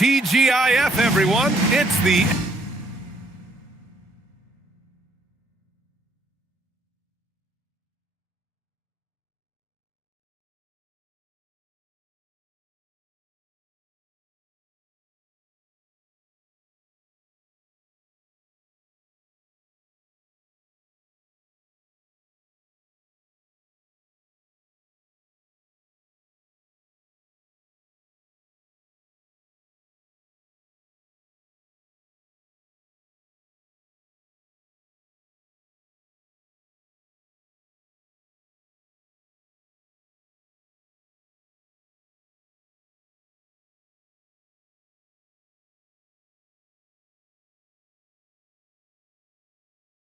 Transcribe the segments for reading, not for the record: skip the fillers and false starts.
TGIF, everyone. It's the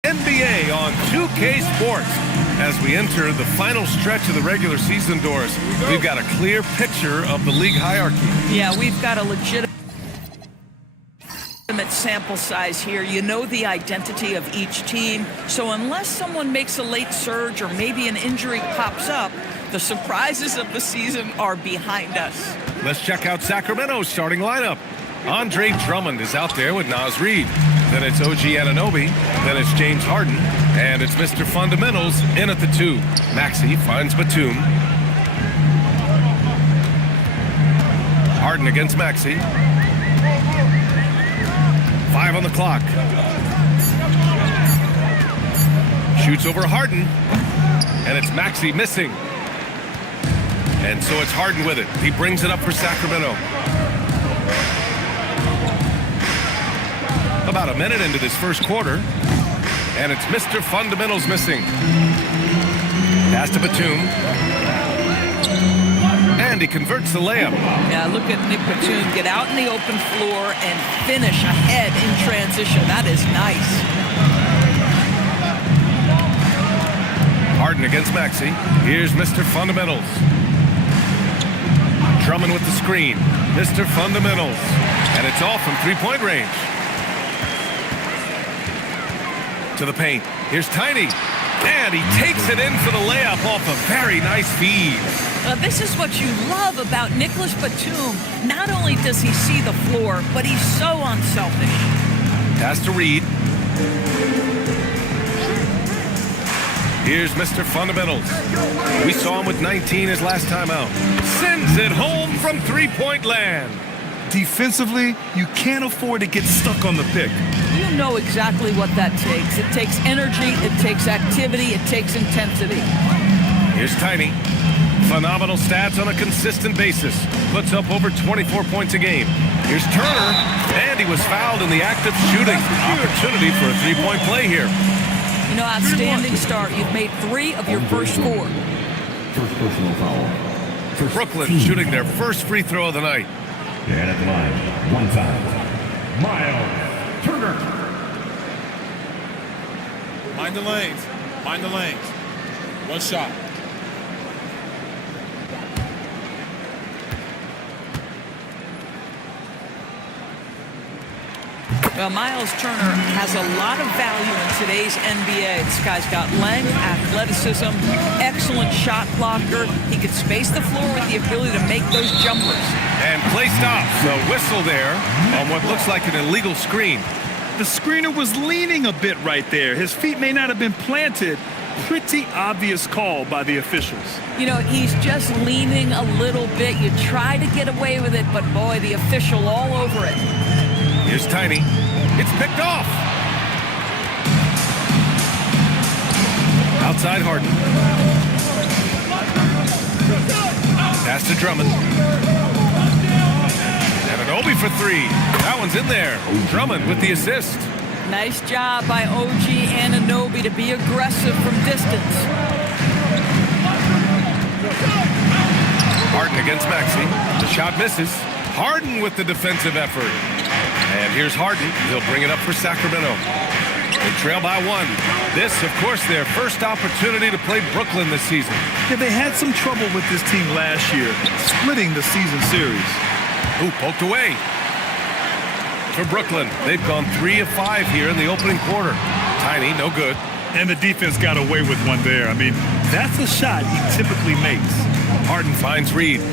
NBA on 2K Sports. As we enter the final stretch of the regular season, Doris, we've got a clear picture of the league hierarchy. Yeah, we've got a legitimate sample size here. You know the identity of each team. So unless someone makes a late surge or maybe an injury pops up, the surprises of the season are behind us. Let's check out Sacramento's starting lineup. Andre Drummond is out there with Naz Reid. Then it's OG Anunoby. Then it's James Harden. And it's Mr. Fundamentals in at the 2. Maxey finds Batum. Harden against Maxey. 5 on the clock. Shoots over Harden. And it's Maxey missing. And so it's Harden with it. He brings it up for Sacramento. About a minute into this first quarter, and it's Mr. Fundamentals missing. Pass to Batum. And he converts the layup. Yeah, look at Nick Batum get out in the open floor and finish ahead in transition. That is nice. Harden against Maxey. Here's Mr. Fundamentals. Drummond with the screen. Mr. Fundamentals. And it's all from three-point range. To the paint. Here's Tiny. And he takes it in for the layup off a very nice feed. This is what you love about Nicholas Batum. Not only does he see the floor, but he's so unselfish. Pass to Reid. Here's Mr. Fundamentals. We saw him with 19 his last time out. Sends it home from three-point land. Defensively, you can't afford to get stuck on the pick. You know exactly what that takes. It takes energy, it takes activity, it takes intensity. Here's Tiny. Phenomenal stats on a consistent basis. Puts up over 24 points a game. Here's Turner. And he was fouled in the act of shooting. Opportunity for a three-point play here. You know, outstanding start. You've made 3 of your first 4. First personal foul. Brooklyn shooting their first free throw of the night. And at the line, 1 foul. Miles Turner. Mind the lanes. Mind the lanes. 1 shot. Well, Miles Turner has a lot of value in today's NBA. This guy's got length, athleticism, excellent shot blocker. He could space the floor with the ability to make those jumpers. And play stops. A whistle there on what looks like an illegal screen. The screener was leaning a bit right there. His feet may not have been planted. Pretty obvious call by the officials. You know, he's just leaning a little bit. You try to get away with it, but boy, the official all over it. Here's Tiny. It's picked off. Outside Harden. Pass to Drummond. Anunoby for 3. That one's in there. Drummond with the assist. Nice job by OG Anunoby to be aggressive from distance. Harden against Maxey. The shot misses. Harden with the defensive effort. And here's Harden. He'll bring it up for Sacramento. They trail by 1. This, of course, their first opportunity to play Brooklyn this season. Yeah, they had some trouble with this team last year, splitting the season series. Ooh, poked away. For Brooklyn, they've gone 3 of 5 here in the opening quarter. Tiny, no good. And the defense got away with one there. I mean, that's a shot he typically makes. Harden finds Reid.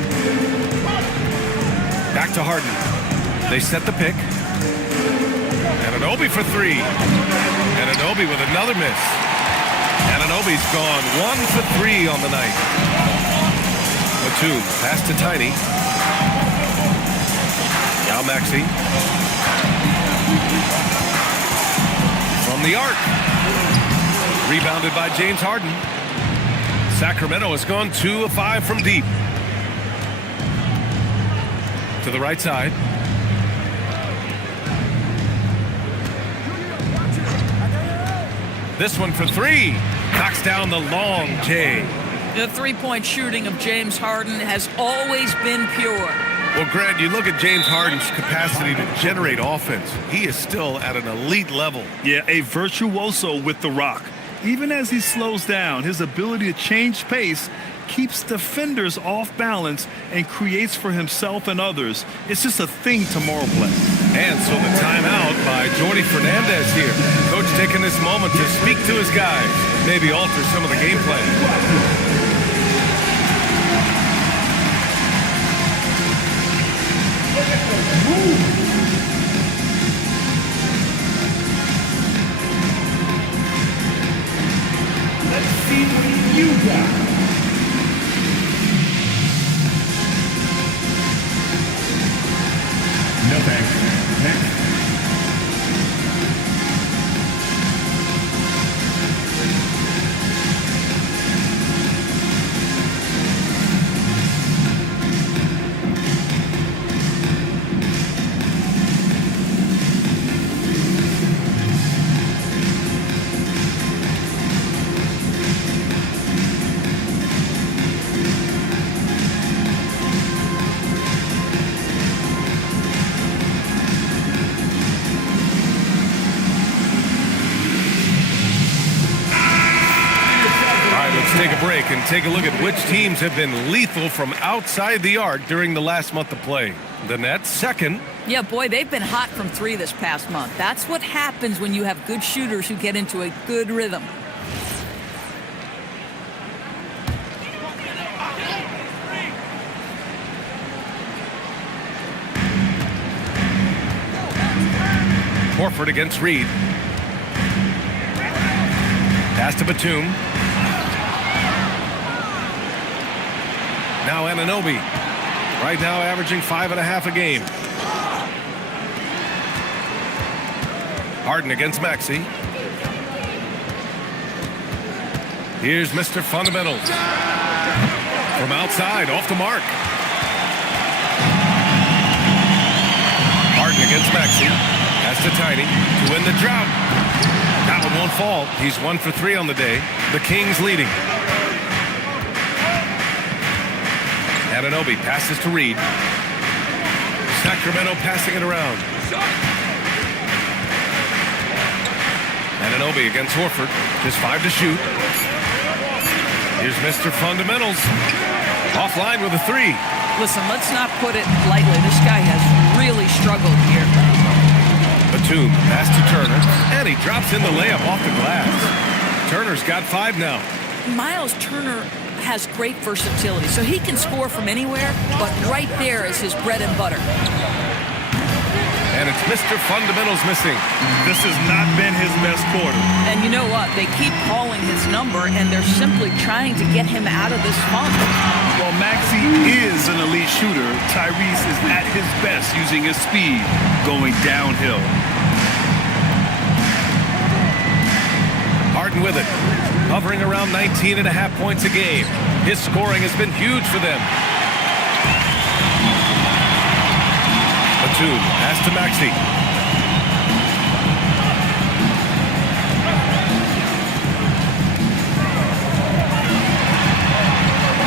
Back to Harden. They set the pick. Anunoby for three. Anunoby with another miss. Anunoby's gone 1 for 3 on the night. Batum, pass to Tiny. Now Maxey. From the arc. Rebounded by James Harden. Sacramento has gone 2 of 5 from deep. To the right side. This one for 3. Knocks down the long J. The three-point shooting of James Harden has always been pure. Well, Grant, you look at James Harden's capacity to generate offense. He is still at an elite level. Yeah, a virtuoso with the rock. Even as he slows down, his ability to change pace keeps defenders off balance and creates for himself and others. It's just a thing tomorrow play. And so the timeout by Jordi Fernandez here. Coach taking this moment to speak to his guys, maybe alter some of the game plan. Let's see what you got. No thanks. Next. Take a break and take a look at which teams have been lethal from outside the arc during the last month of play. The Nets, second. Yeah, boy, they've been hot from 3 this past month. That's what happens when you have good shooters who get into a good rhythm. Horford against Reed. Pass to Batum. Now Anunoby. Right now averaging 5.5 a game. Harden against Maxey. Here's Mr. Fundamentals. From outside, off the mark. Harden against Maxey. Pass to Tiny to win the drought. That one won't fall. He's 1 for 3 on the day. The Kings leading. Anunoby passes to Reed. Sacramento passing it around. Anunoby against Horford. Just 5 to shoot. Here's Mr. Fundamentals. Offline with a 3. Listen, let's not put it lightly. This guy has really struggled here. Batum pass to Turner. And he drops in the layup off the glass. Turner's got 5 now. Miles Turner has great versatility, so he can score from anywhere, but right there is his bread and butter. And it's Mr. Fundamentals missing. This has not been his best quarter. And you know what? They keep calling his number, and they're simply trying to get him out of this funk. While Maxey is an elite shooter, Tyrese is at his best using his speed going downhill. Harden with it. Hovering around 19.5 points a game. His scoring has been huge for them. Batum, pass to Maxey.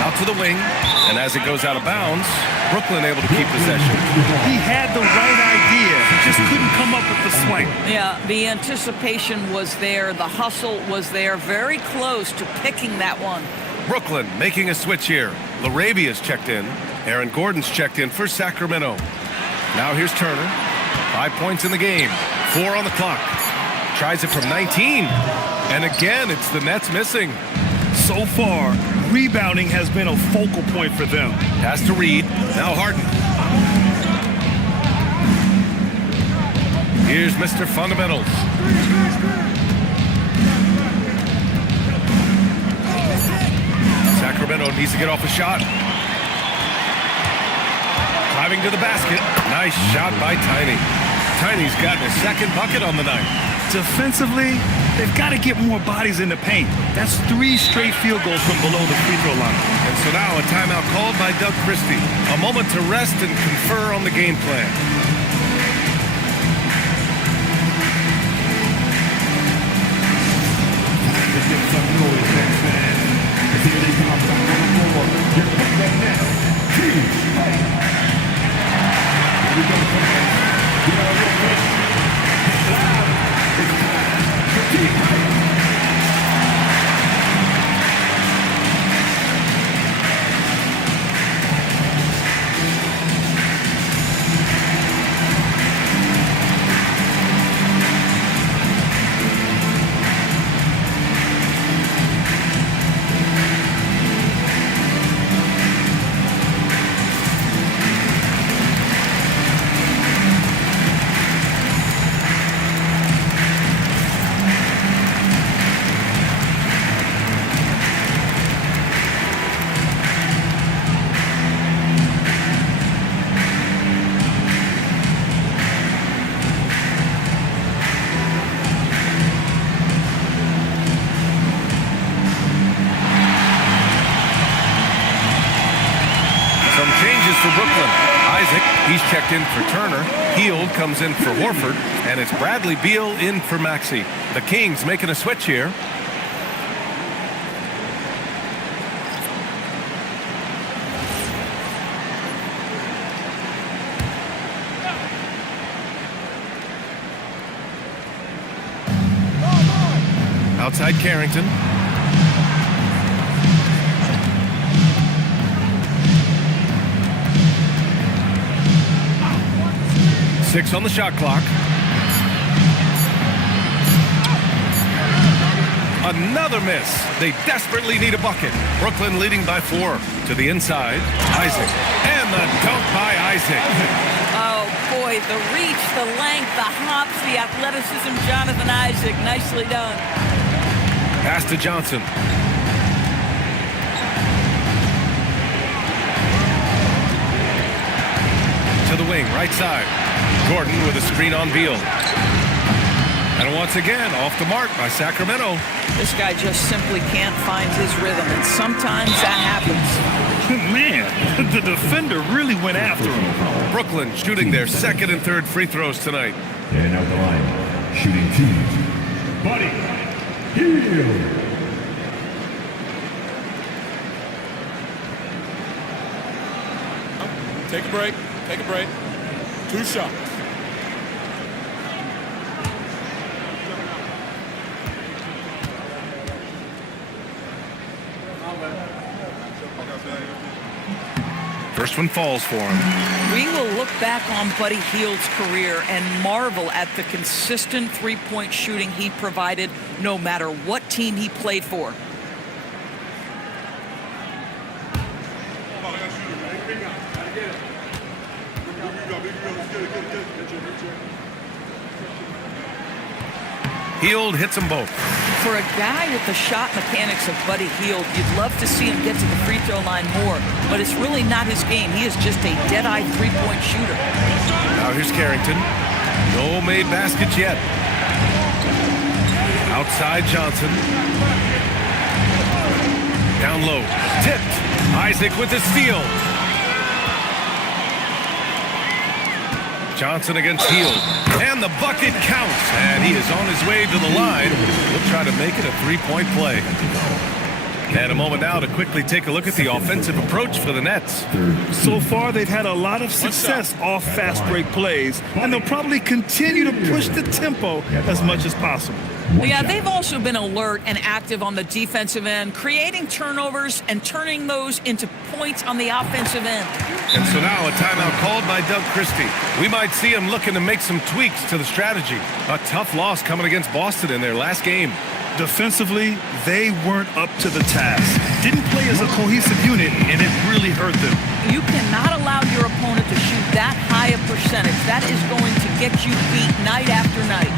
Out to the wing, and as it goes out of bounds, Brooklyn able to keep possession. He had the right idea, he just couldn't come up with the swing. Yeah, the anticipation was there, the hustle was there, very close to picking that one. Brooklyn making a switch here. Larabia's checked in. Aaron Gordon's checked in for Sacramento. Now here's Turner. 5 points in the game. 4 on the clock. Tries it from 19. And again, it's the Nets missing. So far, rebounding has been a focal point for them. Pass to Reed. Now Harden. Here's Mr. Fundamentals. Sacramento needs to get off a shot. Driving to the basket. Nice shot by Tiny. Tiny's gotten his second bucket on the night. Defensively, they've got to get more bodies in the paint. That's 3 straight field goals from below the free throw line. And so now a timeout called by Doug Christie. A moment to rest and confer on the game plan. For Brooklyn. Isaac, he's checked in for Turner. Hield comes in for Horford. And it's Bradley Beal in for Maxey. The Kings making a switch here. Outside Carrington. Six on the shot clock. Another miss. They desperately need a bucket. Brooklyn leading by 4. To the inside. Isaac. And the dunk by Isaac. Oh, boy, the reach, the length, the hops, the athleticism, Jonathan Isaac. Nicely done. Pass to Johnson. To the wing, right side. Gordon with a screen on Beal. And once again, off the mark by Sacramento. This guy just simply can't find his rhythm, and sometimes that happens. Man, the defender really went after him. Brooklyn shooting their second and third free throws tonight. And out the line, shooting 2. Buddy Hield. Take a break. Take a break. 2 shots. First one falls for him. We will look back on Buddy Hield's career and marvel at the consistent three-point shooting he provided no matter what team he played for. Hield hits them both. For a guy with the shot mechanics of Buddy Hield, you'd love to see him get to the free throw line more, but it's really not his game. He is just a dead-eye three-point shooter. Now here's Carrington. No made baskets yet. Outside Johnson. Down low. Tipped. Isaac with the steal. Johnson against Hield. And the bucket counts. And he is on his way to the line. He'll try to make it a three-point play. And a moment now to quickly take a look at the offensive approach for the Nets. So far, they've had a lot of success off fast break plays, and they'll probably continue to push the tempo as much as possible. Yeah, they've also been alert and active on the defensive end, creating turnovers and turning those into points on the offensive end. And so now a timeout called by Doug Christie. We might see him looking to make some tweaks to the strategy. A tough loss coming against Boston in their last game. Defensively, they weren't up to the task. Didn't play as a cohesive unit, and it really hurt them. You cannot allow your opponent to shoot that high a percentage. That is going to get you beat night after night.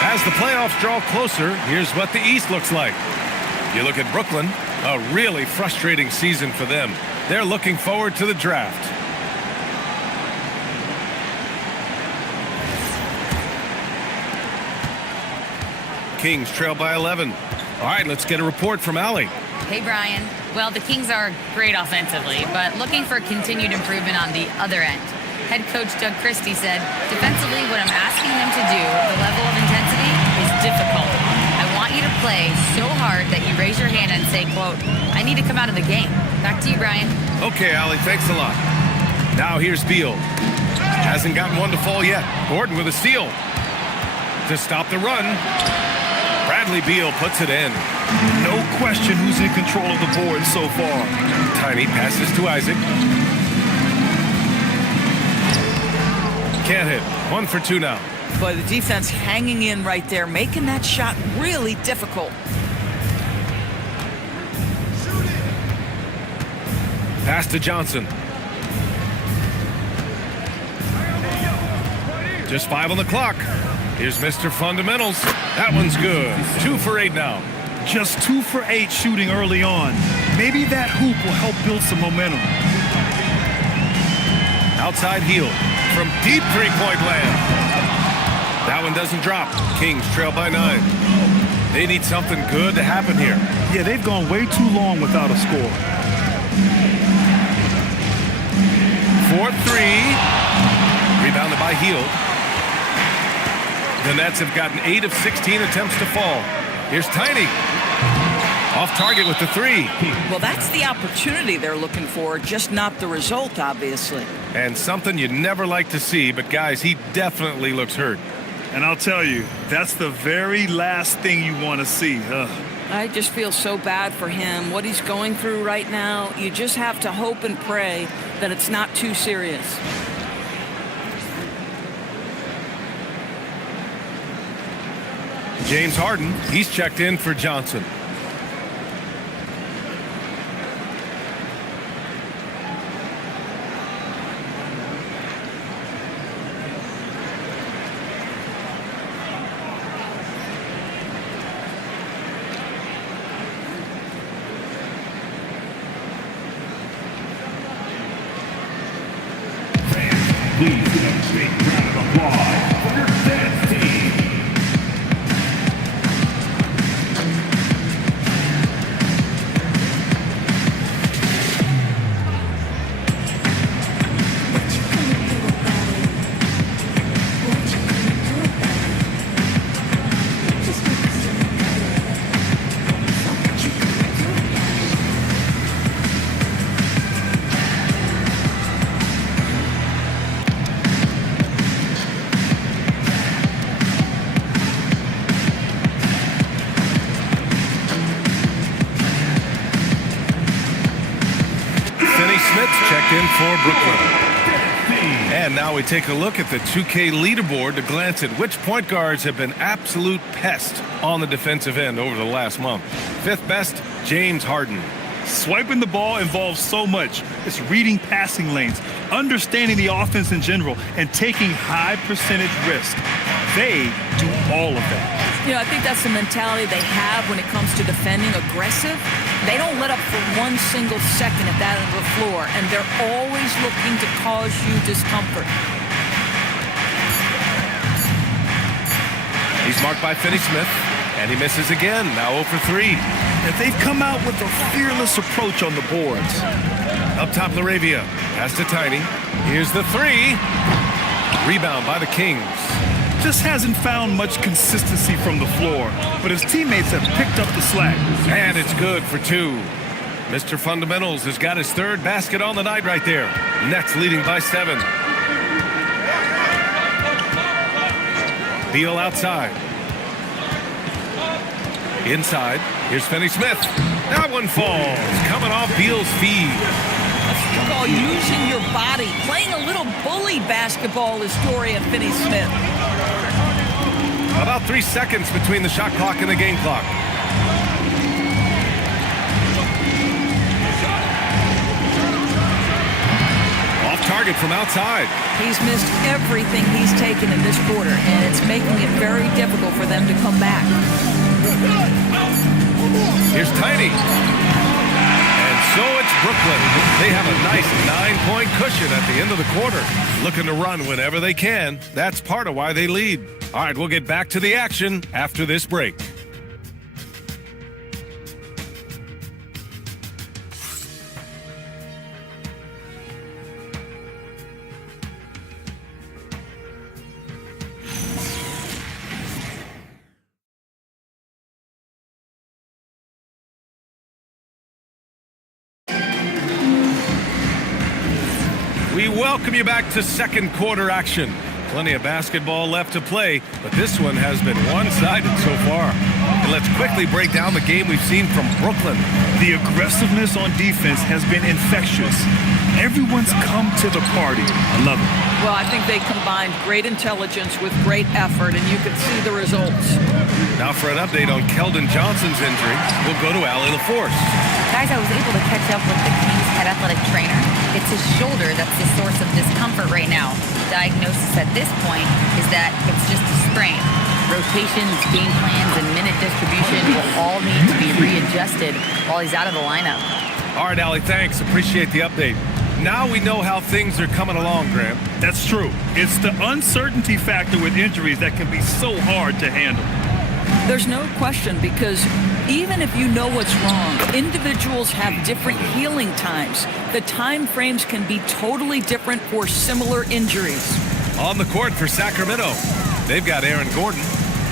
As the playoffs draw closer, here's what the East looks like. You look at Brooklyn, a really frustrating season for them. They're looking forward to the draft. Kings trail by 11. All right, let's get a report from Allie. Hey, Brian. Well, the Kings are great offensively, but looking for continued improvement on the other end. Head coach Doug Christie said, defensively, what I'm asking them to do, the level of intensity, is difficult. I want you to play so hard that you raise your hand and say, quote, I need to come out of the game. Back to you, Brian. Okay, Allie, thanks a lot. Now here's Beal. Hasn't gotten one to fall yet. Gordon with a steal. To stop the run, Bradley Beal puts it in. No question who's in control of the board so far. Tiny passes to Isaac. Can't hit. 1 for 2 now. But the defense hanging in right there, making that shot really difficult. Pass to Johnson. Just 5 on the clock. Here's Mr. Fundamentals. That one's good. 2 for 8 now. Just 2 for 8 shooting early on. Maybe that hoop will help build some momentum. Outside heel from deep three-point land. That one doesn't drop. Kings trail by 9. They need something good to happen here. Yeah, they've gone way too long without a score. 4-3. Rebounded by Hield. The Nets have gotten 8 of 16 attempts to fall. Here's Tiny. Off target with the 3. Well, that's the opportunity they're looking for, just not the result, obviously. And something you never like to see, but guys, he definitely looks hurt. And I'll tell you, that's the very last thing you want to see. I just feel so bad for him, what he's going through right now. You just have to hope and pray that it's not too serious. James Harden, he's checked in for Johnson. Please give a big round of applause for your dance team. Checked in for Brooklyn. And now we take a look at the 2K leaderboard to glance at which point guards have been absolute pests on the defensive end over the last month. 5th best, James Harden. Swiping the ball involves so much. It's reading passing lanes, understanding the offense in general, and taking high percentage risk. They do all of that. You know, I think that's the mentality they have when it comes to defending, aggressive. They don't let up for 1 single second at that end of the floor, and they're always looking to cause you discomfort. He's marked by Finney-Smith, and he misses again. Now 0 for 3. And they've come out with a fearless approach on the boards. Up top, Laravia. Pass to Tiny. Here's the 3. Rebound by the Kings. Just hasn't found much consistency from the floor, but his teammates have picked up the slack. And it's good for 2. Mr. Fundamentals has got his 3rd basket on the night right there. Nets leading by 7. Beal outside. Inside. Here's Finney-Smith. That one falls. Coming off Beal's feed. That's what you call using your body. Playing a little bully basketball is Dorian Finney-Smith. About 3 seconds between the shot clock and the game clock. Off target from outside. He's missed everything he's taken in this quarter, and it's making it very difficult for them to come back. Here's Tiny. And so it's Brooklyn. They have a nice 9-point cushion at the end of the quarter. Looking to run whenever they can. That's part of why they lead. All right, we'll get back to the action after this break. We welcome you back to second quarter action. Plenty of basketball left to play, but this one has been one-sided so far. And let's quickly break down the game we've seen from Brooklyn. The aggressiveness on defense has been infectious. Everyone's come to the party. I love it. Well, I think they combined great intelligence with great effort, and you can see the results. Now for an update on Keldon Johnson's injury, we'll go to Allie LaForce. Guys, I was able to catch up with the Kings head athletic trainer. It's his shoulder that's the source of discomfort right now. Diagnosis at this point is that it's just a sprain. Rotations, game plans, and minute distribution will all need to be readjusted while he's out of the lineup. All right, Allie, thanks. Appreciate the update. Now we know how things are coming along, Graham. That's true. It's the uncertainty factor with injuries that can be so hard to handle. There's no question, because even if you know what's wrong, individuals have different healing times. The time frames can be totally different for similar injuries. On the court for Sacramento, they've got Aaron Gordon.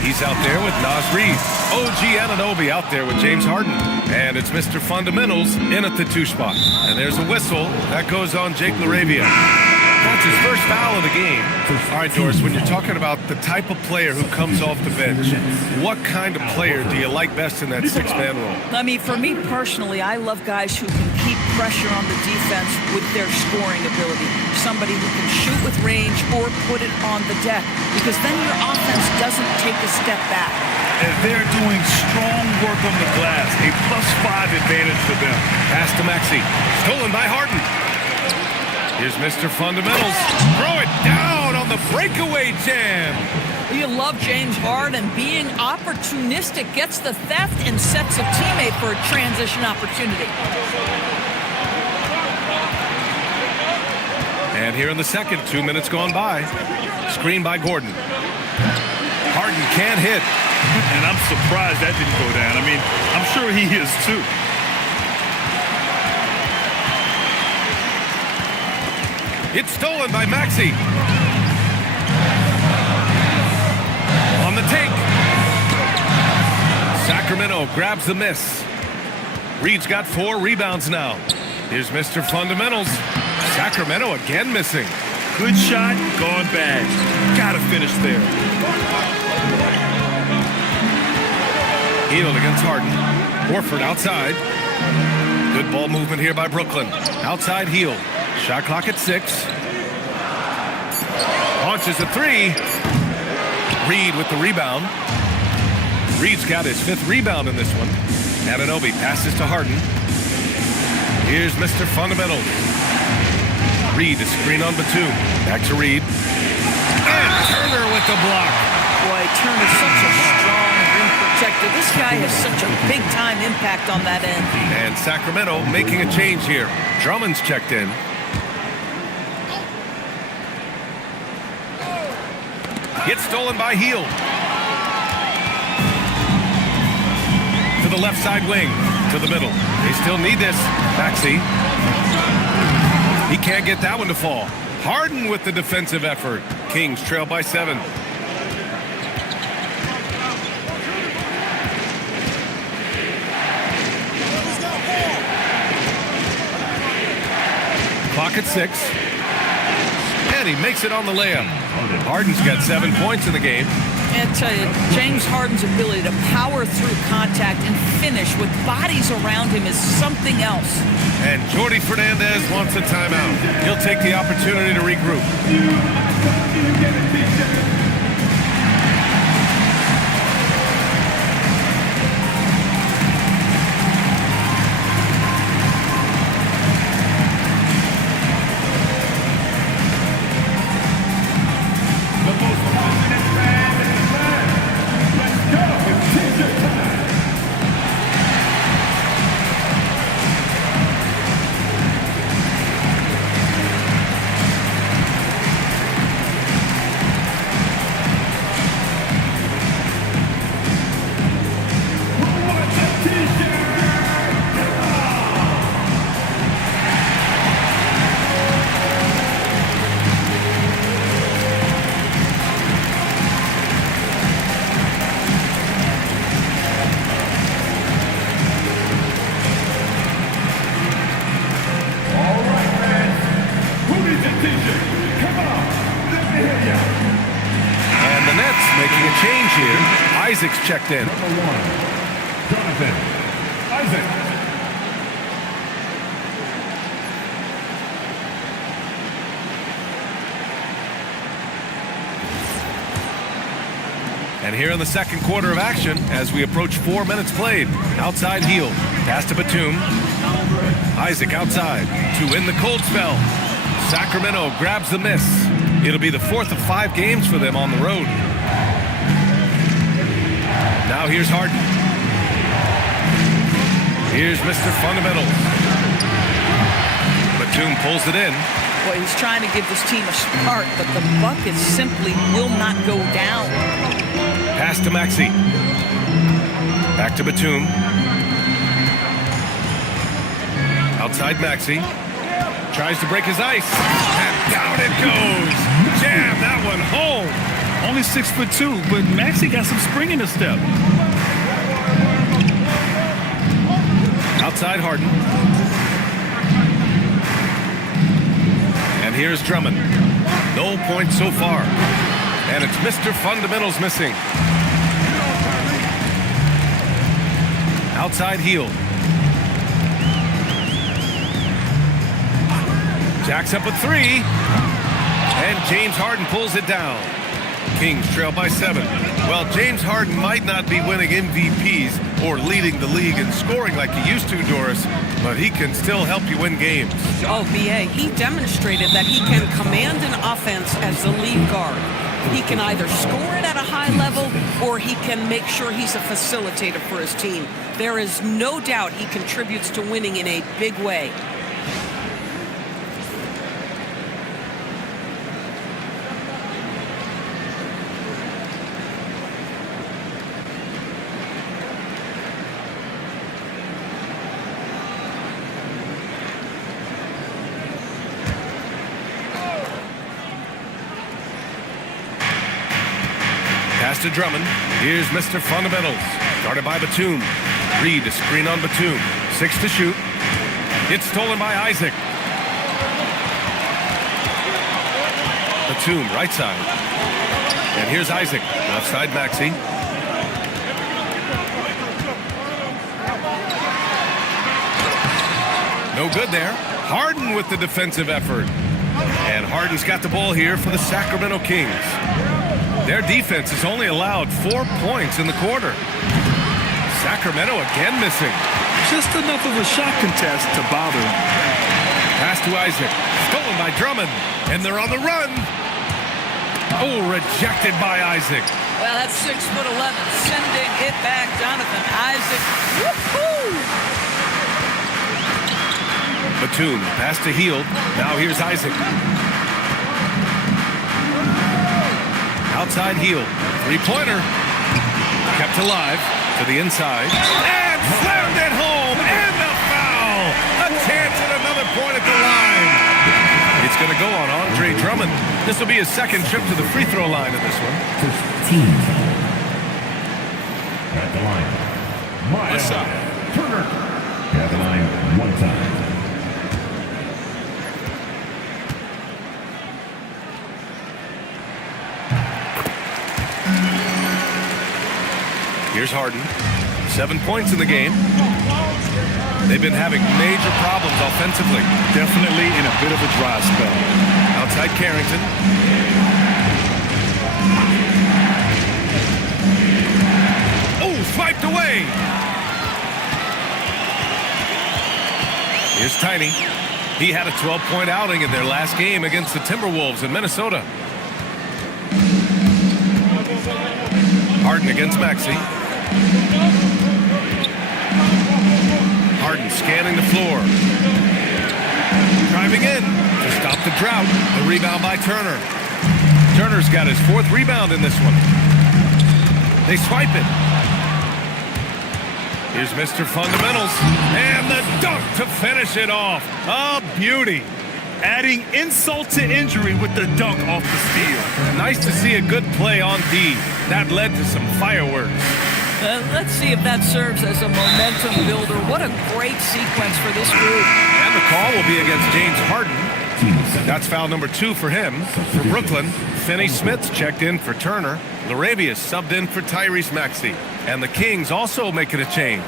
He's out there with Naz Reid. OG Anunoby out there with James Harden. And it's Mr. Fundamentals in at the 2 spot. And there's a whistle. That goes on Jake LaRavia. That's his first foul of the game. All right, Doris, when you're talking about the type of player who comes off the bench, what kind of player do you like best in that 6-man role? I mean, for me personally, I love guys who can keep pressure on the defense with their scoring ability. Somebody who can shoot with range or put it on the deck, because then your offense doesn't take a step back. And they're doing strong work on the glass, a +5 advantage for them. Pass to Maxey. Stolen by Harden. Here's Mr. Fundamentals. Throw it down on the breakaway jam. You love James Harden. Being opportunistic, gets the theft and sets a teammate for a transition opportunity. And here in the second, 2 minutes gone by. Screen by Gordon. Harden can't hit. And I'm surprised that didn't go down. I mean, I'm sure he is too. It's stolen by Maxey. On the take. Sacramento grabs the miss. Reed's got 4 rebounds now. Here's Mr. Fundamentals. Sacramento again missing. Good shot, gone bad. Gotta finish there. Healed against Harden. Horford outside. Good ball movement here by Brooklyn. Outside Heal. Shot clock at 6. Launches a 3. Reed with the rebound. Reed's got his 5th rebound in this one. Anunoby passes to Harden. Here's Mr. Fundamental. Reed is screen on Batum. Back to Reed. And Turner with the block. Boy, Turner's such a strong rim protector. This guy has such a big-time impact on that end. And Sacramento making a change here. Drummond's checked in. Gets stolen by Heel. To the left side wing. To the middle. They still need this. Maxey. He can't get that one to fall. Harden with the defensive effort. Kings trail by 7. Clock at 6. And he makes it on the layup. Harden's got 7 points in the game. And I tell you, James Harden's ability to power through contact and finish with bodies around him is something else. And Jordi Fernandez wants a timeout. He'll take the opportunity to regroup. And the Nets making a change here. Isaac's checked in. Number 1, Jonathan Isaac. And here in the second quarter of action, as we approach 4 minutes played. Outside Heel. Pass to Batum. Isaac outside to win the cold spell. Sacramento grabs the miss. It'll be the 4th of 5 games for them on the road. Now here's Harden. Here's Mr. Fundamentals. Batum pulls it in. Boy, he's trying to give this team a spark, but the bucket simply will not go down. Pass to Maxey. Back to Batum. Outside Maxey. Tries to break his ice. And down it goes. Jam that one home. Only 6'2", but Maxey got some spring in his step. Outside Harden. And here's Drummond. No points so far. And it's Mr. Fundamentals missing. Outside Heel. Jacks up a 3. And James Harden pulls it down. Kings trail by 7. Well, James Harden might not be winning MVPs or leading the league in scoring like he used to, Doris, but he can still help you win games. Oh, B.A., he demonstrated that he can command an offense as the lead guard. He can either score it at a high level or he can make sure he's a facilitator for his team. There is no doubt he contributes to winning in a big way. Pass to Drummond. Here's Mr. Fundamentals. Guarded by Batum. Reed to screen on Batum. 6 to shoot. It's stolen by Isaac. Batum, right side. And here's Isaac. Left side, Maxey. No good there. Harden with the defensive effort. And Harden's got the ball here for the Sacramento Kings. Their defense has only allowed 4 points in the quarter. Sacramento again missing. Just enough of a shot contest to bother him. Pass to Isaac. Stolen by Drummond. And they're on the run. Oh, rejected by Isaac. Well, that's 6'11", sending it back, Jonathan Isaac. Woohoo! Batum, pass to Hield. Now here's Isaac. Outside Hield. Three-pointer. Kept alive to the inside. And slammed it home. And the foul. A chance at another point at the line. It's going to go on Andre Drummond. This will be his second trip to the free throw line in this one. 15. At the line. Miles Turner. At the line one time. Here's Harden. 7 points in the game. They've been having major problems offensively. Definitely in a bit of a dry spell. Outside Carrington. Oh, swiped away. Here's Tiny. He had a 12-point outing in their last game against the Timberwolves in Minnesota. Harden against Maxey. Harden scanning the floor. Driving in to stop the drought. The rebound by Turner. Turner's got his 4th rebound in this one. They swipe it. Here's Mr. Fundamentals. And the dunk to finish it off. A beauty. Adding insult to injury with the dunk off the steal. Nice to see a good play on D. That led to some fireworks. Let's see if that serves as a momentum builder. What a great sequence for this group. And the call will be against James Harden. That's foul number 2 for him. For Brooklyn, Finney-Smith checked in for Turner. Larabius subbed in for Tyrese Maxey. And the Kings also making a change.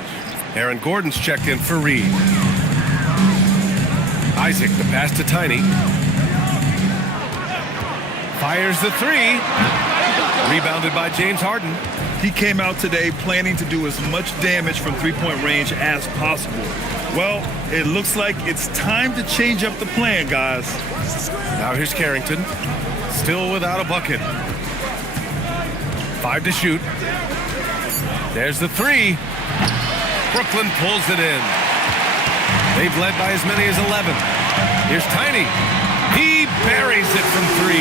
Aaron Gordon's checked in for Reed. Isaac, the pass to Tiny. Fires the 3. Rebounded by James Harden. He came out today planning to do as much damage from three-point range as possible. Well, it looks like it's time to change up the plan, guys. Now here's Carrington. Still without a bucket. 5 to shoot. There's the 3. Brooklyn pulls it in. They've led by as many as 11. Here's Tiny. He buries it from 3.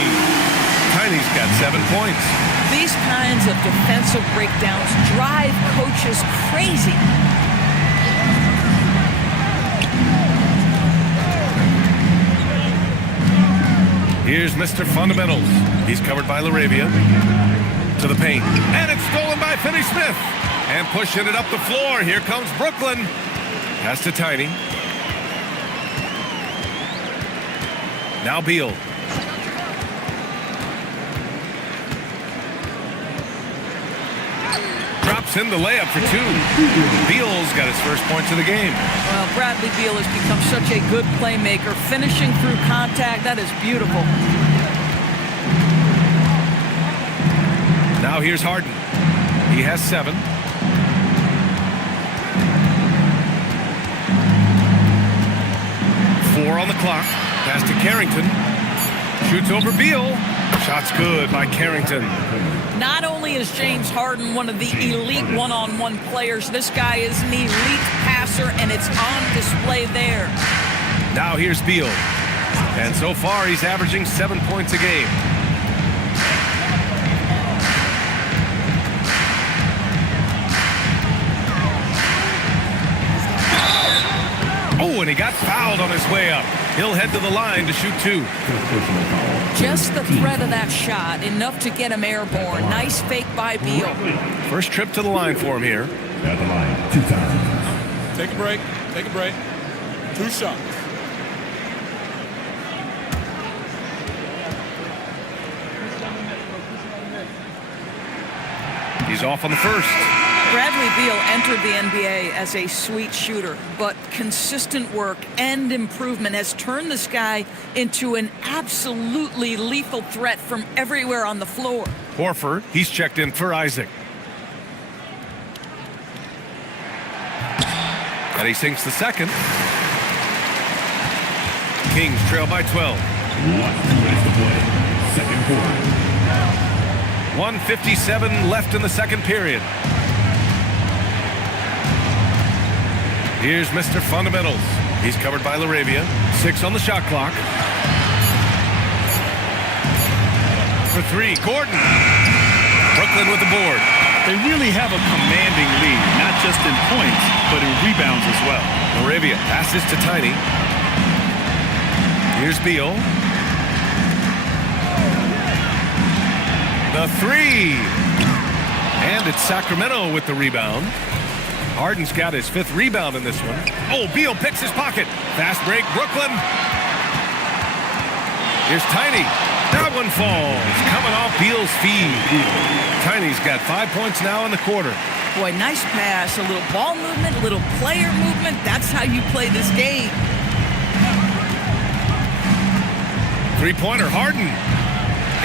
Tiny's got 7 points. These kinds of defensive breakdowns drive coaches crazy. Here's Mr. Fundamentals. He's covered by Laravia. To the paint. And it's stolen by Finney-Smith. And pushing it up the floor. Here comes Brooklyn. Pass to Tiny. Now Beal. Drops in the layup for 2. Beal's got his first points of the game. Well, Bradley Beal has become such a good playmaker, finishing through contact. That is beautiful. Now here's Harden. He has 7. Four on the clock. Pass to Carrington. Shoots over Beal. Shot's good by Carrington. Not only is James Harden one of the elite one-on-one players, this guy is an elite passer, and it's on display there. Now here's Beal. And so far, he's averaging 7 points a game. Oh, and he got fouled on his way up. He'll head to the line to shoot 2. Just the threat of that shot, enough to get him airborne. Nice fake by Beal. First trip to the line for him here. At the line 2 times. Take a break. Take a break. 2 shots. He's off on the first. Bradley Beal entered the NBA as a sweet shooter, but consistent work and improvement has turned this guy into an absolutely lethal threat from everywhere on the floor. Horford, he's checked in for Isaac. And he sinks the second. Kings trail by 12. 1 minute to play. Second quarter. 1:57 left in the second period. Here's Mr. Fundamentals. He's covered by Laravia. 6 on the shot clock. For 3, Gordon. Brooklyn with the board. They really have a commanding lead, not just in points, but in rebounds as well. Laravia passes to Tiny. Here's Beal. The 3. And it's Sacramento with the rebound. Harden's got his 5th rebound in this one. Oh, Beal picks his pocket. Fast break, Brooklyn. Here's Tiny. That one falls. Coming off Beal's feed. Tiny's got 5 points now in the quarter. Boy, nice pass. A little ball movement, a little player movement. That's how you play this game. Three-pointer, Harden.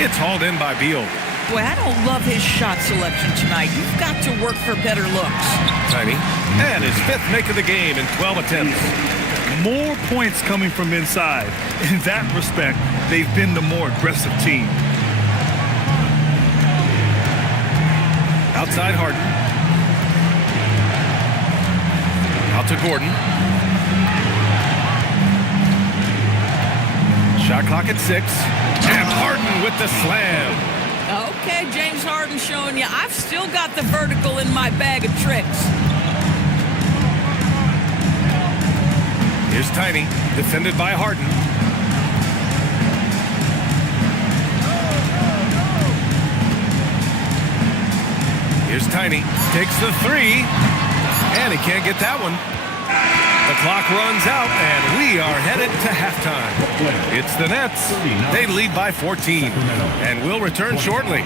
It's hauled in by Beal. Boy, I don't love his shot selection tonight. You've got to work for better looks. Tiny. And his 5th make of the game in 12 attempts. More points coming from inside. In that respect, they've been the more aggressive team. Outside Harden. Out to Gordon. Shot clock at 6. And Harden with the slam. Okay, James Harden showing you I've still got the vertical in my bag of tricks. Here's Tiny, defended by Harden. Here's Tiny, takes the 3, and he can't get that one. The clock runs out, and we are headed to halftime. It's the Nets. They lead by 14, and will return shortly.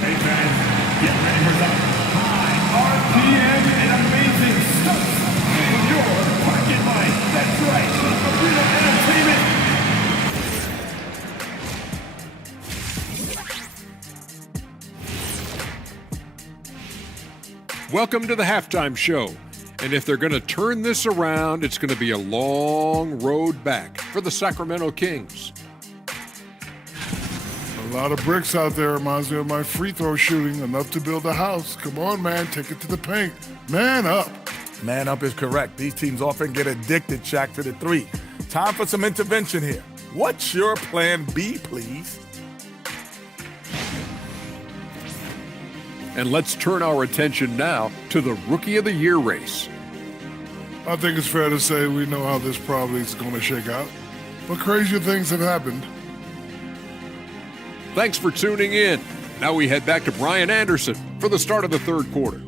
Hey fans, get ready for some high RPM and amazing stuff for your pocket money. That's right, for real entertainment. Welcome to the halftime show. And if they're going to turn this around, it's going to be a long road back for the Sacramento Kings. A lot of bricks out there. Reminds me of my free throw shooting. Enough to build a house. Come on, man. Take it to the paint. Man up. Man up is correct. These teams often get addicted, Shaq, to the 3. Time for some intervention here. What's your plan B, please? And let's turn our attention now to the Rookie of the Year race. I think it's fair to say we know how this probably is going to shake out. But crazier things have happened. Thanks for tuning in. Now we head back to Brian Anderson for the start of the third quarter.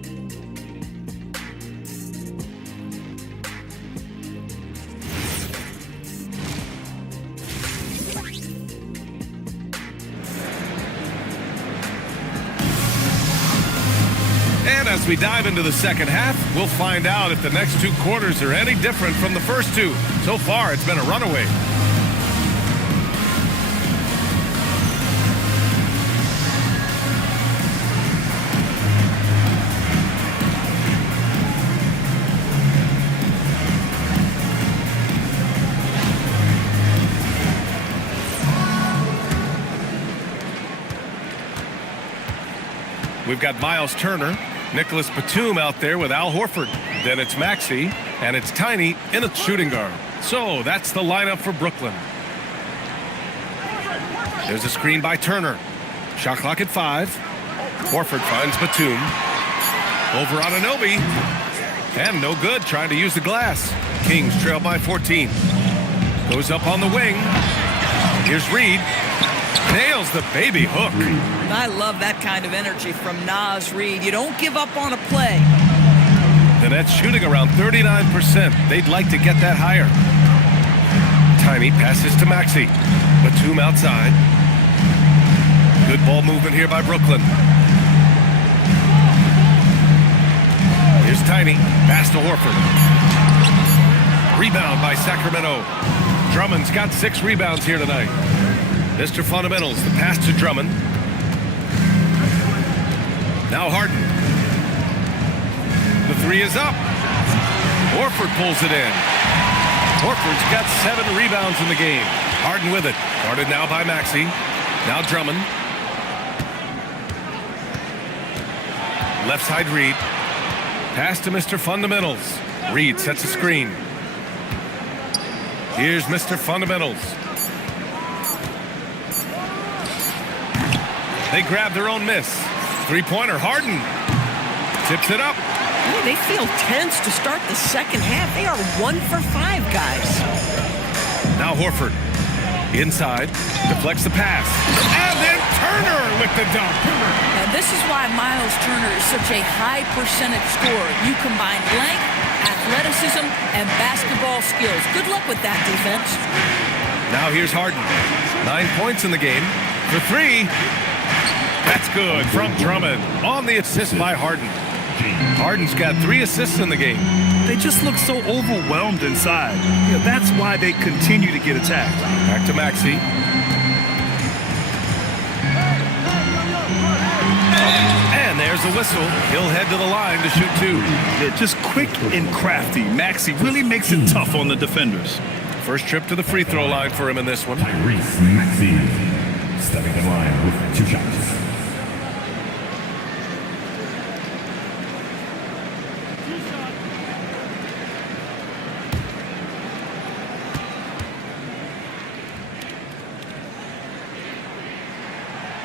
And as we dive into the second half, we'll find out if the next 2 quarters are any different from the first 2. So far, it's been a runaway. We've got Miles Turner, Nicholas Batum out there with Al Horford. Then it's Maxey, and it's Tiny in a shooting guard. So that's the lineup for Brooklyn. There's a screen by Turner. Shot clock at 5. Horford finds Batum. Over on Anunoby. And no good, trying to use the glass. Kings trail by 14. Goes up on the wing. Here's Reed. Nails the baby hook. I love that kind of energy from Naz Reid. You don't give up on a play. The Nets shooting around 39%. They'd like to get that higher. Tiny passes to Maxey. Batum outside. Good ball movement here by Brooklyn. Here's Tiny. Pass to Horford. Rebound by Sacramento. Drummond's got 6 rebounds here tonight. Mr. Fundamentals, the pass to Drummond. Now Harden. The 3 is up. Horford pulls it in. Horford's got 7 rebounds in the game. Harden with it. Guarded now by Maxey. Now Drummond. Left side Reed. Pass to Mr. Fundamentals. Reed sets a screen. Here's Mr. Fundamentals. They grab their own miss. Three-pointer, Harden. Tips it up. Boy, they feel tense to start the second half. They are 1 for 5, guys. Now Horford. Inside. Deflects the pass. And then Turner with the dunk. And this is why Miles Turner is such a high percentage scorer. You combine length, athleticism, and basketball skills. Good luck with that defense. Now here's Harden. 9 points in the game. For three. That's good from Drummond on the assist by Harden. Harden's got 3 assists in the game. They just look so overwhelmed inside. That's why they continue to get attacked. Back to Maxey. And there's a whistle. He'll head to the line to shoot 2. Yeah, just quick and crafty. Maxey really makes it tough on the defenders. First trip to the free throw line for him in this one. Tyrese Maxey stepping in line with 2 shots.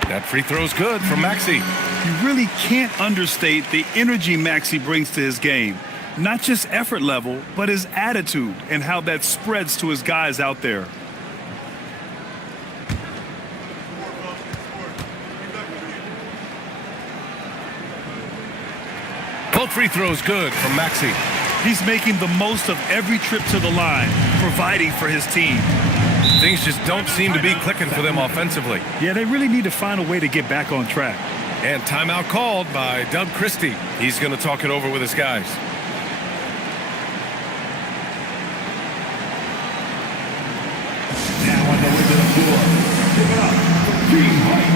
That free throw's good from Maxey. You really can't understate the energy Maxey brings to his game. Not just effort level, but his attitude and how that spreads to his guys out there. Both free throws good from Maxey. He's making the most of every trip to the line, providing for his team. Things just don't seem to be clicking for them offensively. Yeah, they really need to find a way to get back on track. And timeout called by Doug Christie. He's going to talk it over with his guys. Now on the way to the floor. Give it up for Green White.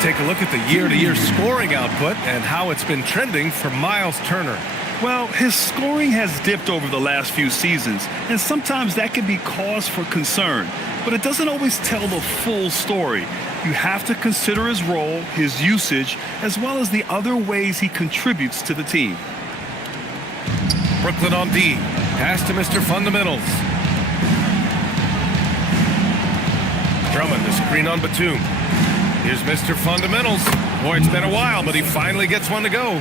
Take a look at the year-to-year scoring output and how it's been trending for Miles Turner. Well, his scoring has dipped over the last few seasons, and sometimes that can be cause for concern. But it doesn't always tell the full story. You have to consider his role, his usage, as well as the other ways he contributes to the team. Brooklyn on D. Pass to Mr. Fundamentals. Drummond, the screen on Batum. Here's Mr. Fundamentals. Boy, it's been a while, but he finally gets one to go.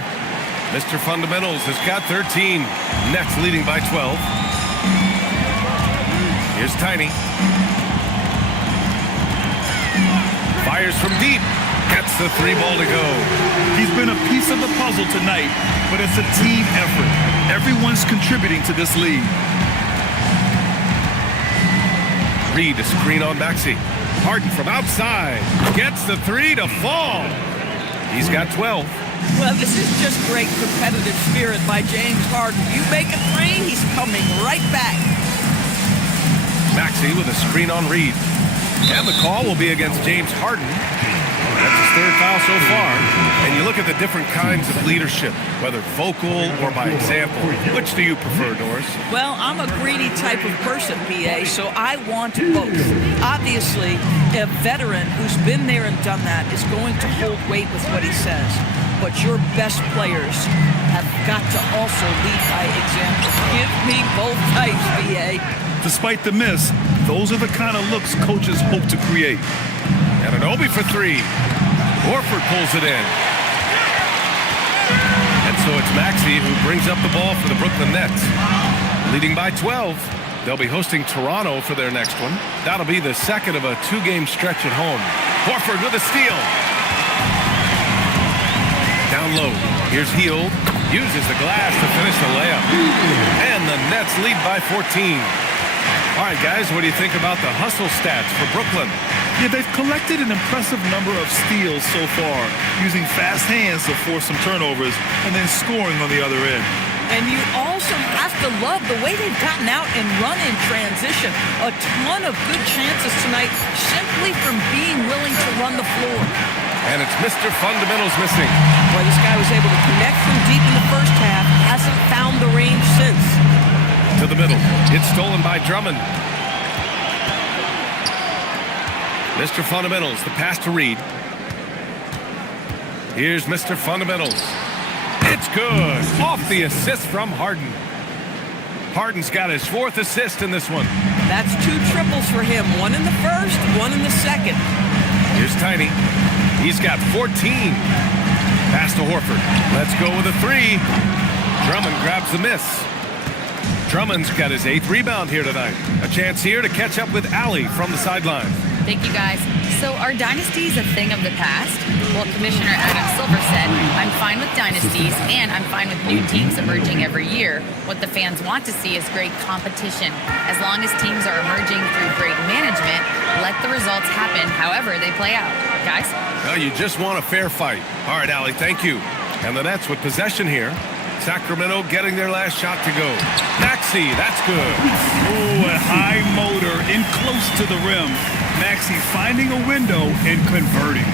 Mr. Fundamentals has got 13. Nets leading by 12. Here's Tiny. Fires from deep. Gets the 3 ball to go. He's been a piece of the puzzle tonight, but it's a team effort. Everyone's contributing to this lead. Reed, a screen on Maxey. Harden from outside. Gets the 3 to fall. He's got 12. Well, this is just great competitive spirit by James Harden. You make a 3, he's coming right back. Maxey with a screen on Reed. And the call will be against James Harden. That's his 3rd foul so far. And you look at the different kinds of leadership, whether vocal or by example. Which do you prefer, Doris? Well, I'm a greedy type of person, PA, so I want both. Obviously, a veteran who's been there and done that is going to hold weight with what he says. but your best players have got to also lead by example. Give me both types, BA. Despite the miss, those are the kind of looks coaches hope to create. Anunoby for three. Horford pulls it in. And so it's Maxey who brings up the ball for the Brooklyn Nets. Leading by 12. They'll be hosting Toronto for their next one. That'll be the second of a two-game stretch at home. Horford with a steal. Down low. Here's Hield. Uses the glass to finish the layup. And the Nets lead by 14. All right, guys, what do you think about the hustle stats for Brooklyn? Yeah, they've collected an impressive number of steals so far, using fast hands to force some turnovers and then scoring on the other end. And you also have to love the way they've gotten out and run in transition. A ton of good chances tonight simply from being willing to run the floor. And it's Mr. Fundamentals missing. Boy, this guy was able to connect from deep in the first half. Hasn't found the range since. To the middle. It's stolen by Drummond. Mr. Fundamentals, the pass to Reed. Here's Mr. Fundamentals. It's good. Off the assist from Harden. Harden's got his fourth assist in this one. That's two triples for him. One in the first, one in the second. Here's Tiny. He's got 14. Pass to Horford. Let's go with a three. Drummond grabs the miss. Drummond's got his 8th rebound here tonight. A chance here to catch up with Allie from the sideline. Thank you, guys. So are dynasties a thing of the past? Well, Commissioner Adam Silver said, I'm fine with dynasties and I'm fine with new teams emerging every year. What the fans want to see is great competition. As long as teams are emerging through great management, let the results happen however they play out. Guys? Well, you just want a fair fight. All right, Allie, thank you. And the Nets with possession here. Sacramento getting their last shot to go. Maxey, that's good. Ooh, a high motor in close to the rim. Maxey finding a window and converting.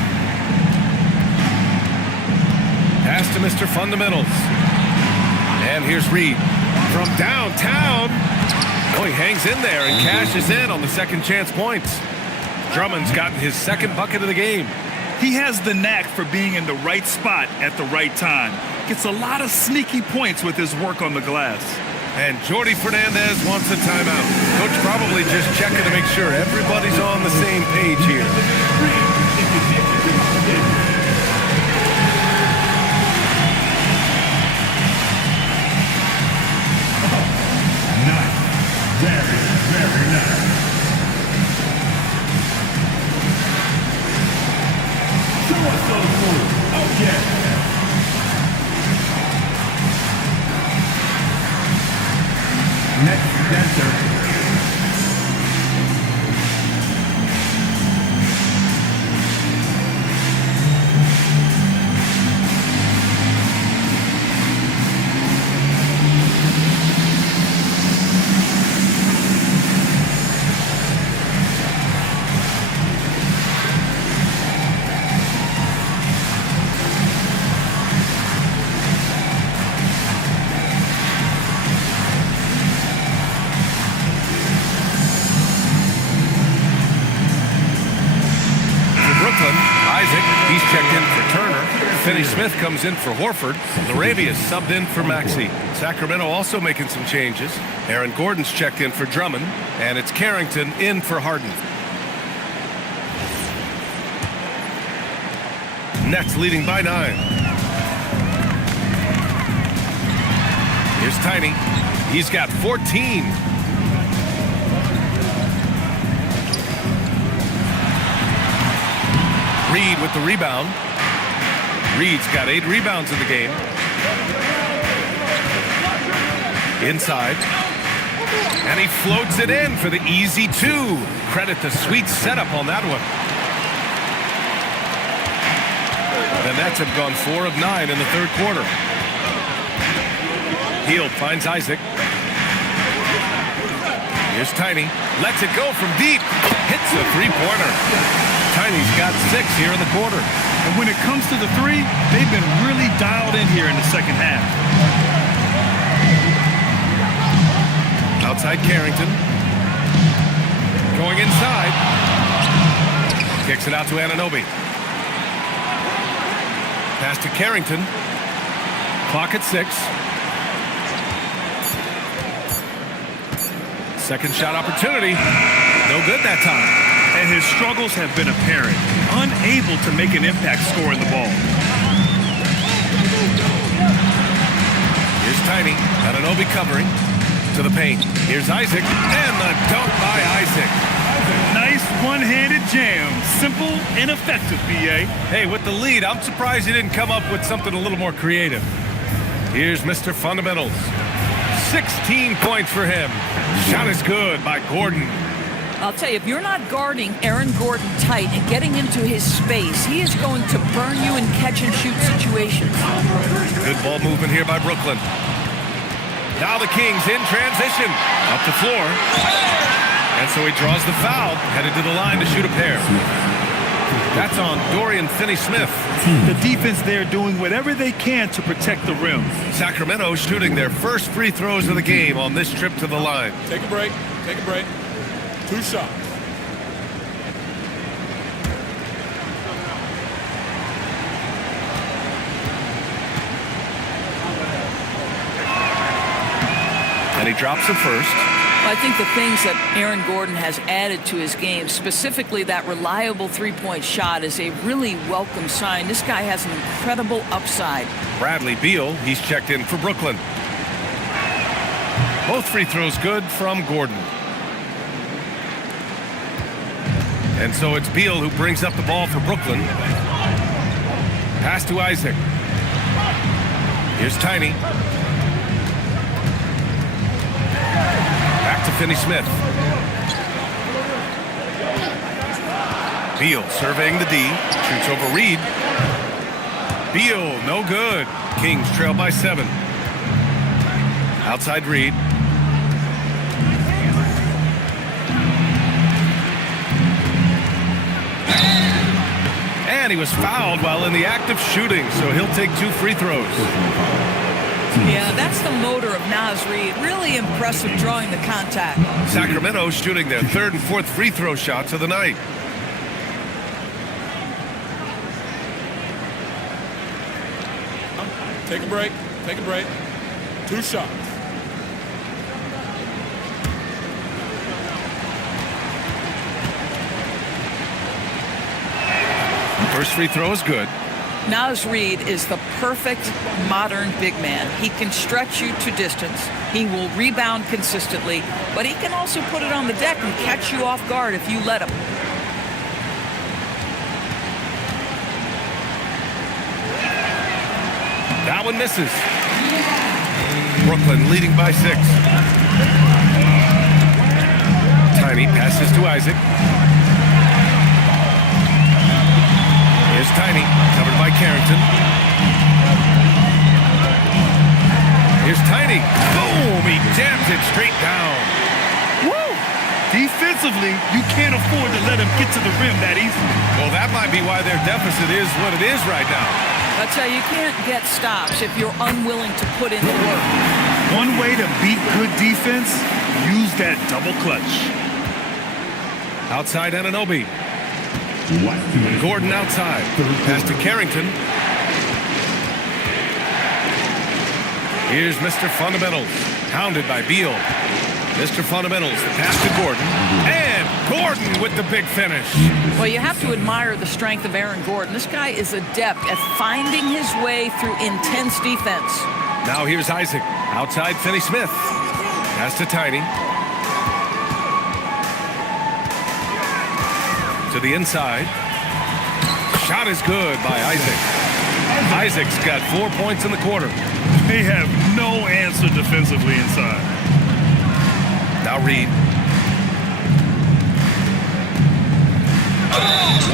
Pass to Mr. Fundamentals. And here's Reed from downtown. Oh, he hangs in there and cashes in on the second chance points. Drummond's gotten his second bucket of the game. He has the knack for being in the right spot at the right time. Gets a lot of sneaky points with his work on the glass. And Jordi Fernandez wants a timeout. Coach probably just checking to make sure everybody's on the same page here. Nice. Very, very nice. Show us those moves. Oh, yeah. Next dancer. Finney Smith comes in for Horford. Laravia's subbed in for Maxey. Sacramento also making some changes. Aaron Gordon's checked in for Drummond. And it's Carrington in for Harden. Nets leading by 9. Here's Tiny. He's got 14. Reed with the rebound. Reed's got 8 rebounds in the game. Inside. And he floats it in for the easy 2. Credit the sweet setup on that one. The Nets have gone 4 of 9 in the third quarter. Hield finds Isaac. Here's Tiny. Lets it go from deep. Hits a three-pointer. Tiny's got 6 here in the quarter. And when it comes to the 3, they've been really dialed in here in the second half. Outside Carrington. Going inside. Kicks it out to Anunoby. Pass to Carrington. Clock at 6. Second shot opportunity. No good that time. And his struggles have been apparent. Unable to make an impact scoring the ball. Here's Tiny. Anunoby covering. To the paint. Here's Isaac. And the dunk by Isaac. Nice one-handed jam. Simple and effective, B.A. Hey, with the lead, I'm surprised he didn't come up with something a little more creative. Here's Mr. Fundamentals. 16 points for him. Shot is good by Gordon. I'll tell you, if you're not guarding Aaron Gordon tight and getting into his space, he is going to burn you in catch-and-shoot situations. Good ball movement here by Brooklyn. Now the Kings in transition. Up the floor. And so he draws the foul, headed to the line to shoot a pair. That's on Dorian Finney-Smith. The defense there doing whatever they can to protect the rim. Sacramento shooting their first free throws of the game on this trip to the line. Take a break. Take a break. 2 shots. And he drops the first. I think the things that Aaron Gordon has added to his game, specifically that reliable three-point shot, is a really welcome sign. This guy has an incredible upside. Bradley Beal, he's checked in for Brooklyn. Both free throws good from Gordon. And so it's Beal who brings up the ball for Brooklyn. Pass to Isaac. Here's Tiny. Back to Finney-Smith. Beal surveying the D. Shoots over Reed. Beal, no good. Kings trail by 7. Outside Reed. And he was fouled while in the act of shooting, so he'll take 2 free throws. Yeah, that's the motor of Naz Reid. Really impressive drawing the contact. Sacramento shooting their 3rd and 4th free throw shots of the night. Take a break. Take a break. 2 shots. First free throw is good. Naz Reid is the perfect modern big man. He can stretch you to distance. He will rebound consistently, but he can also put it on the deck and catch you off guard if you let him. That one misses. Brooklyn leading by 6. Tiny passes to Isaac. Here's Tiny, covered by Carrington. Here's Tiny. Boom! He jams it straight down. Woo! Defensively, you can't afford to let him get to the rim that easily. Well, that might be why their deficit is what it is right now. I'll tell you, you can't get stops if you're unwilling to put in the work. One way to beat good defense, use that double clutch. Outside Anunoby. Gordon outside. Pass to Carrington. Here's Mr. Fundamentals. Hounded by Beal. Mr. Fundamentals, the pass to Gordon. And Gordon with the big finish. Well, you have to admire the strength of Aaron Gordon. This guy is adept at finding his way through intense defense. Now here's Isaac. Outside Finney-Smith. Pass to Tiny. To the inside. Shot is good by Isaac. Isaac's got 4 points in the quarter. They have no answer defensively inside. Now Reed.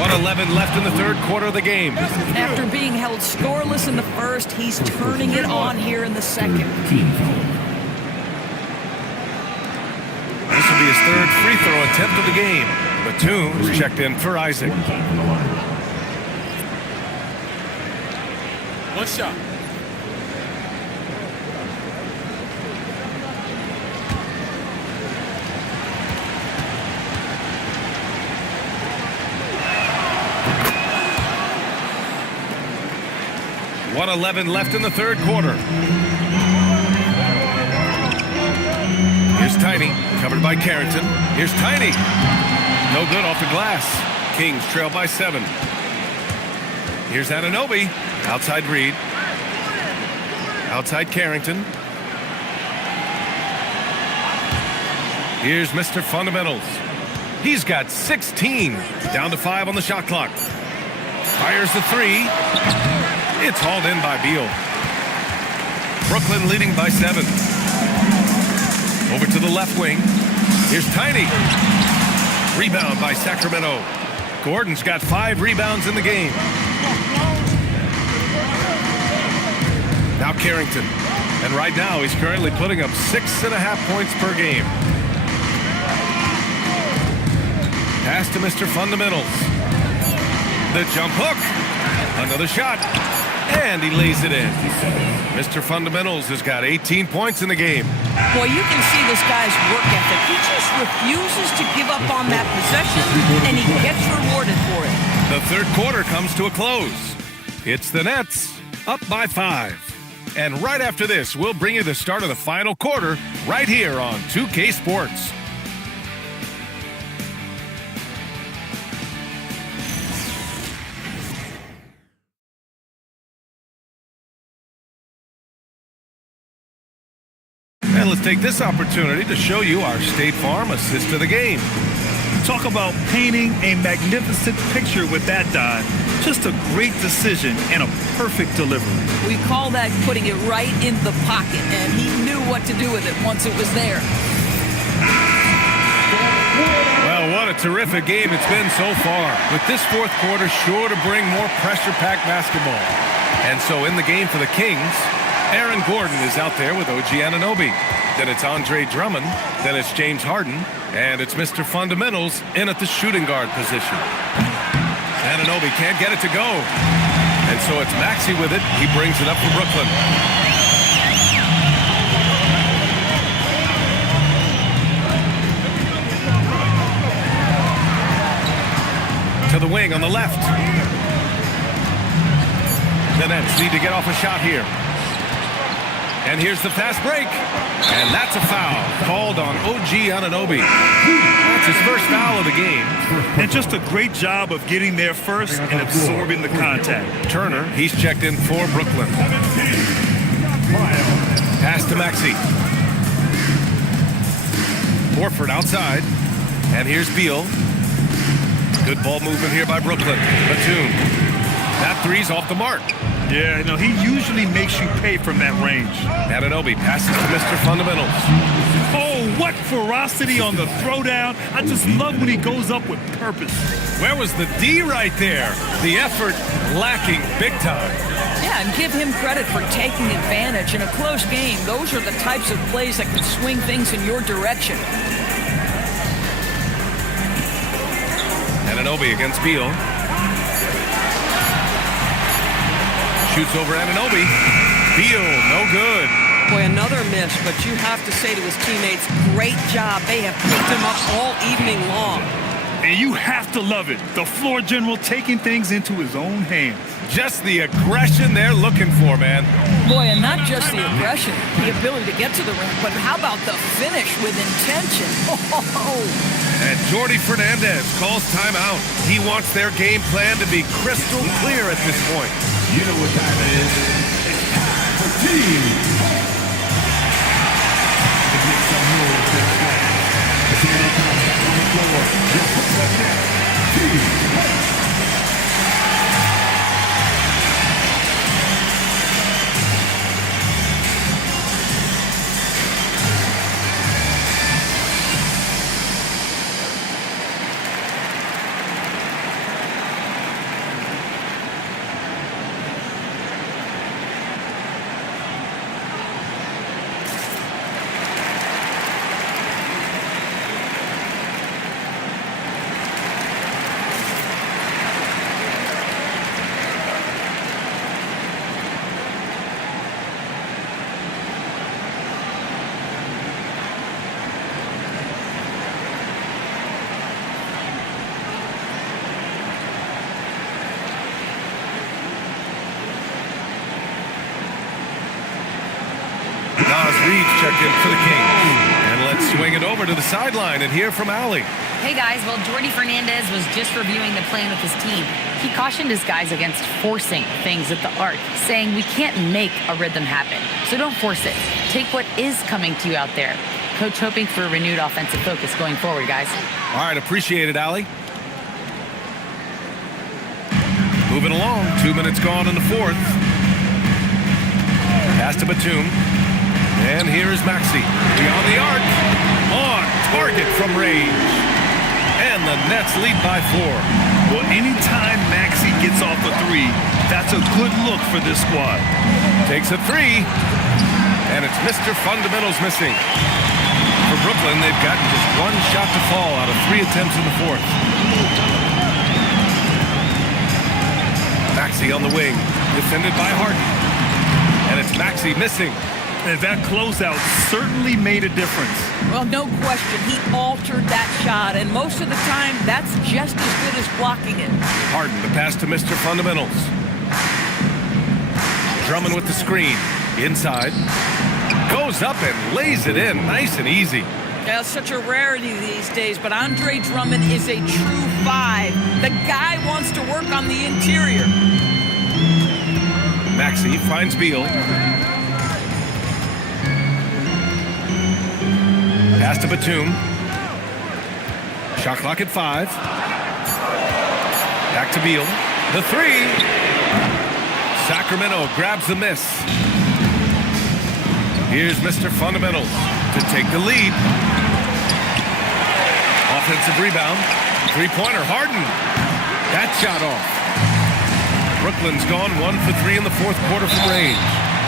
1:11 left in the 3rd quarter of the game. After being held scoreless in the 1st, he's turning it on here in the 2nd. This will be his 3rd free throw attempt of the game. Batum is checked in for Isaac. 1 shot. 1:11 left in the third quarter. Here's Tiny, covered by Carrington. Here's Tiny. No good off the glass. Kings trail by 7. Here's Anunoby. Outside Reed. Outside Carrington. Here's Mr. Fundamentals. He's got 16. Down to 5 on the shot clock. Fires the 3. It's hauled in by Beal. Brooklyn leading by 7. Over to the left wing. Here's Tiny. Rebound by Sacramento. Gordon's got 5 rebounds in the game. Now Carrington. And right now he's currently putting up 6.5 points per game. Pass to Mr. Fundamentals. The jump hook. Another shot. And he lays it in. Mr. Fundamentals has got 18 points in the game. Boy, you can see this guy's work ethic. He just refuses to give up on that possession, and he gets rewarded for it. The third quarter comes to a close. It's the Nets up by 5. And right after this, we'll bring you the start of the final quarter right here on 2K Sports. And let's take this opportunity to show you our State Farm assist of the game. Talk about painting a magnificent picture with that dive. Just a great decision and a perfect delivery. We call that putting it right in the pocket, and he knew what to do with it once it was there. Well, what a terrific game it's been so far. With this fourth quarter sure to bring more pressure-packed basketball. And so in the game for the Kings, Aaron Gordon is out there with OG Anunoby. Then it's Andre Drummond. Then it's James Harden. And it's Mr. Fundamentals in at the shooting guard position. Anunoby can't get it to go. And so it's Maxey with it. He brings it up for Brooklyn. To the wing on the left. The Nets need to get off a shot here. And here's the fast break. And that's a foul called on OG Anunoby. That's his first foul of the game. And just a great job of getting there first and absorbing the contact. Turner, he's checked in for Brooklyn. Pass to Maxey. Horford outside. And here's Beal. Good ball movement here by Brooklyn. Batum. That three's off the mark. Yeah, no, he usually makes you pay from that range. Anunoby passes to Mr. Fundamentals. Oh, what ferocity on the throwdown. I just love when he goes up with purpose. Where was the D right there? The effort lacking big time. Yeah, and give him credit for taking advantage in a close game. Those are the types of plays that can swing things in your direction. Anunoby against Beal. Shoots over Anunoby. Beal, no good. Boy, another miss, but you have to say to his teammates, great job. They have picked him up all evening long. And you have to love it. The floor general taking things into his own hands. Just the aggression they're looking for, man. Boy, and not just the aggression, the ability to get to the rim, but how about the finish with intention? Oh. And Jordi Fernandez calls timeout. He wants their game plan to be crystal clear at this point. You know what time it is. It's time for team. To make some noise in the flag. As here they come back on the floor. This is the next team. Reed's checked in for the Kings. And let's swing it over to the sideline and hear from Allie. Hey guys, well, Jordy Fernandez was just reviewing the plan with his team. He cautioned his guys against forcing things at the arc, saying we can't make a rhythm happen. So don't force it. Take what is coming to you out there. Coach hoping for a renewed offensive focus going forward, guys. All right, appreciate it, Allie. Moving along, 2 minutes gone in the fourth. Pass to Batum. And here is Maxey. Beyond the arc. On target from range. And the Nets lead by 4. Well, anytime Maxey gets off a three, that's a good look for this squad. Takes a three. And it's Mr. Fundamentals missing. For Brooklyn, they've gotten just one shot to fall out of 3 attempts in the fourth. Maxey on the wing, defended by Harden. And it's Maxey missing. And that closeout certainly made a difference. Well, no question. He altered that shot, and most of the time, that's just as good as blocking it. Harden, the pass to Mr. Fundamentals. Drummond with the screen. Inside. Goes up and lays it in. Nice and easy. Yeah, it's such a rarity these days, but Andre Drummond is a true 5. The guy wants to work on the interior. Maxey finds Beal. Pass to Batum. Shot clock at 5. Back to Beal. The 3. Sacramento grabs the miss. Here's Mr. Fundamentals to take the lead. Offensive rebound. Three-pointer. Harden. That shot off. Brooklyn's gone 1 for 3 in the fourth quarter from range.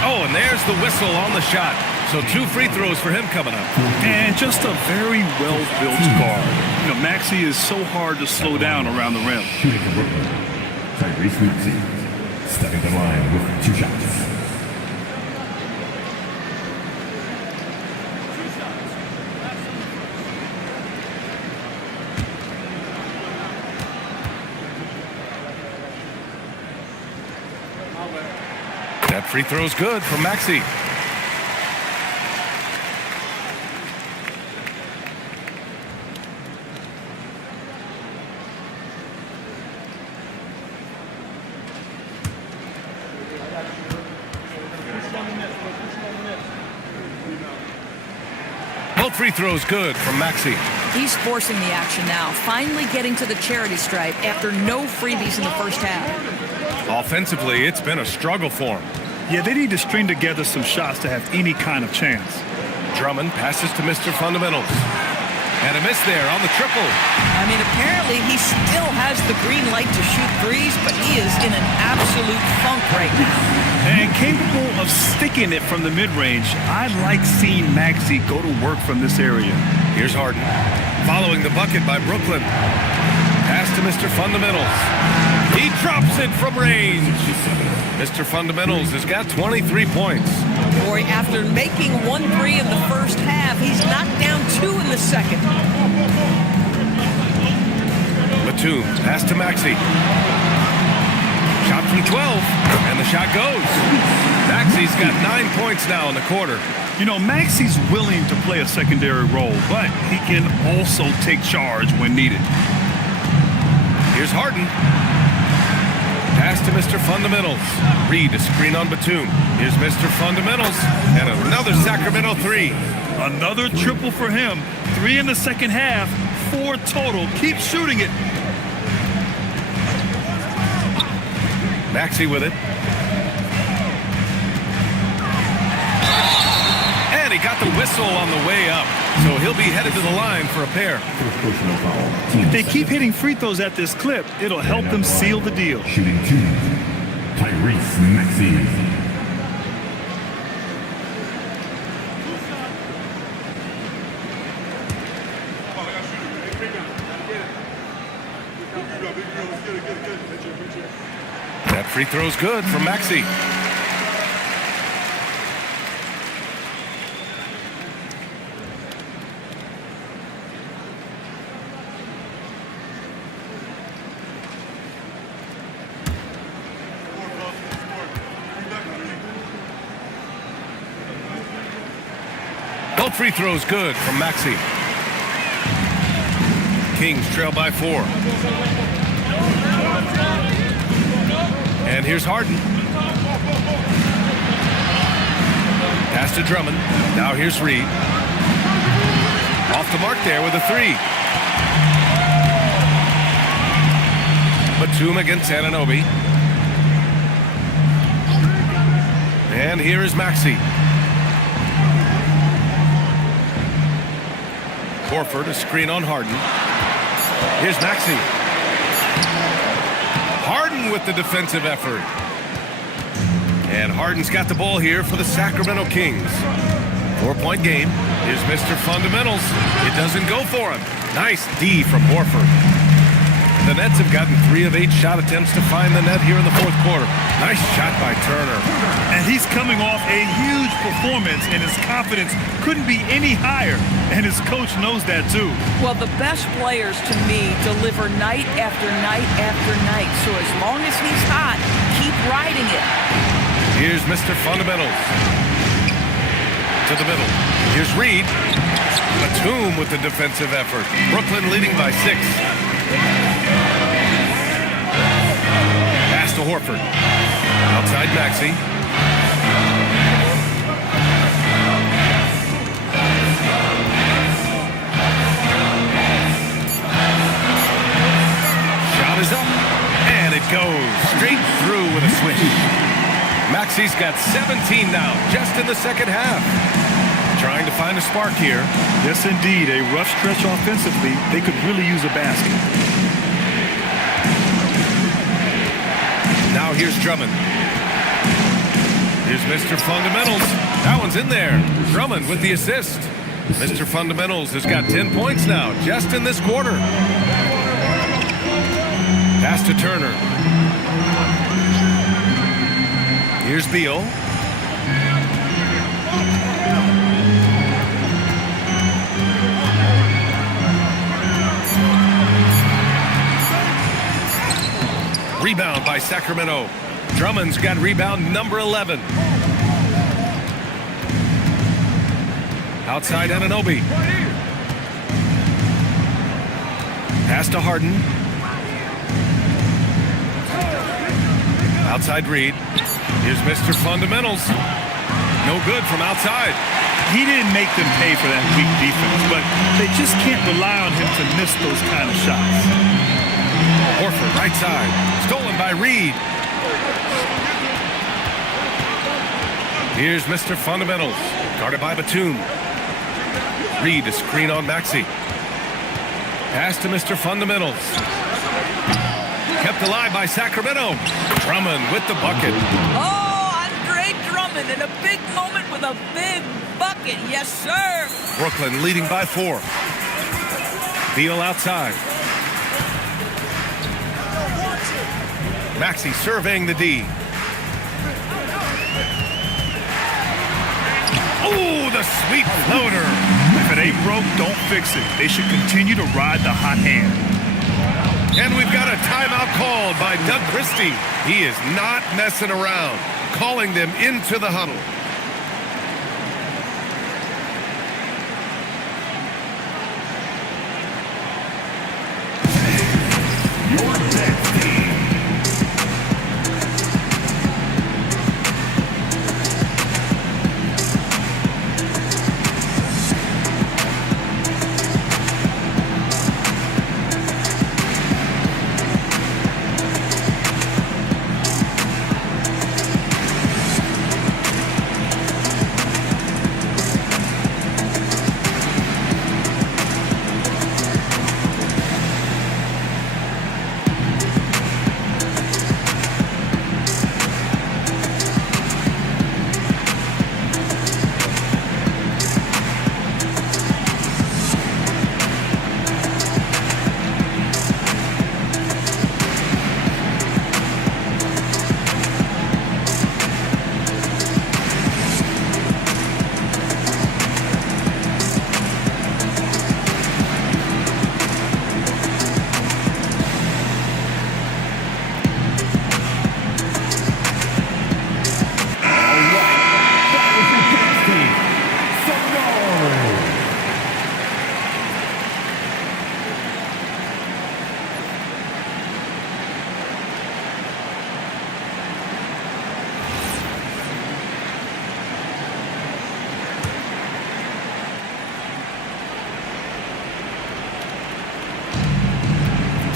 Oh, and there's the whistle on the shot. So 2 free throws for him coming up. And just a very well-built guard. You know, Maxey is so hard to slow down around the rim. Shooting for Brooklyn. Tyrese Maxey stepping the line with 2 shots. That free throw's good from Maxey. Both free throws good from Maxey. He's forcing the action now, finally getting to the charity stripe after no freebies in the first half. Offensively, it's been a struggle for him. Yeah, they need to string together some shots to have any kind of chance. Drummond passes to Mr. Fundamentals. And a miss there on the triple. I mean, apparently he still has the green light to shoot threes, but he is in an absolute funk right now. And capable of sticking it from the mid-range. I like seeing Maxey go to work from this area. Here's Harden. Following the bucket by Brooklyn. Pass to Mr. Fundamentals. He drops it from range. Mr. Fundamentals has got 23 points. Boy, after making 1 3 in the first half, he's knocked down 2 in the second. Batum, pass to Maxey. Shot from 12, and the shot goes. Maxey's got 9 points now in the quarter. You know, Maxey's willing to play a secondary role, but he can also take charge when needed. Here's Harden. Pass to Mr. Fundamentals. Reed, a screen on Batum. Here's Mr. Fundamentals. And another Sacramento 3. Another triple for him. 3 in the second half. 4 total. Keep shooting it. Maxey with it. And he got the whistle on the way up. So he'll be headed to the line for a pair. If they keep hitting free throws at this clip, it'll help them seal the deal. Shooting 2. Tyrese Maxey. That free throw's good from Maxey. Both free throws good from Maxey. Kings trail by 4. And here's Harden. Pass to Drummond. Now here's Reed. Off the mark there with a 3. Batum against Anunoby. And here is Maxey. Horford, a screen on Harden. Here's Maxey. Harden with the defensive effort. And Harden's got the ball here for the Sacramento Kings. 4-point game. Here's Mr. Fundamentals. It doesn't go for him. Nice D from Horford. The Nets have gotten 3 of 8 shot attempts to find the net here in the fourth quarter. Nice shot by Turner. And he's coming off a huge performance, and his confidence couldn't be any higher. And his coach knows that too. Well, the best players to me deliver night after night after night. So as long as he's hot, keep riding it. Here's Mr. Fundamentals. To the middle. Here's Reed. Batum with the defensive effort. Brooklyn leading by 6. Pass to Horford. Outside Maxey. Shot is up. And it goes straight through with a swish. Maxey's got 17 now, just in the second half. Trying to find a spark here. Yes, indeed. A rough stretch offensively. They could really use a basket. Now here's Drummond. Here's Mr. Fundamentals. That one's in there. Drummond with the assist. Mr. Fundamentals has got 10 points now, just in this quarter. Pass to Turner. Here's Beal. Rebound by Sacramento. Drummond's got rebound number 11. Outside Anunoby. Pass to Harden. Outside Reed. Here's Mr. Fundamentals. No good from outside. He didn't make them pay for that weak defense, but they just can't rely on him to miss those kind of shots. Horford, right side. Stolen by Reed. Here's Mr. Fundamentals. Guarded by Batum. Reed, a screen on Maxey. Pass to Mr. Fundamentals. Kept alive by Sacramento. Drummond with the bucket. Oh, Andre Drummond in a big moment with a big bucket. Yes, sir. Brooklyn leading by 4. Beal outside. Maxey surveying the D. Oh, the sweet floater. If it ain't broke, don't fix it. They should continue to ride the hot hand. And we've got a timeout called by Doug Christie. He is not messing around, calling them into the huddle.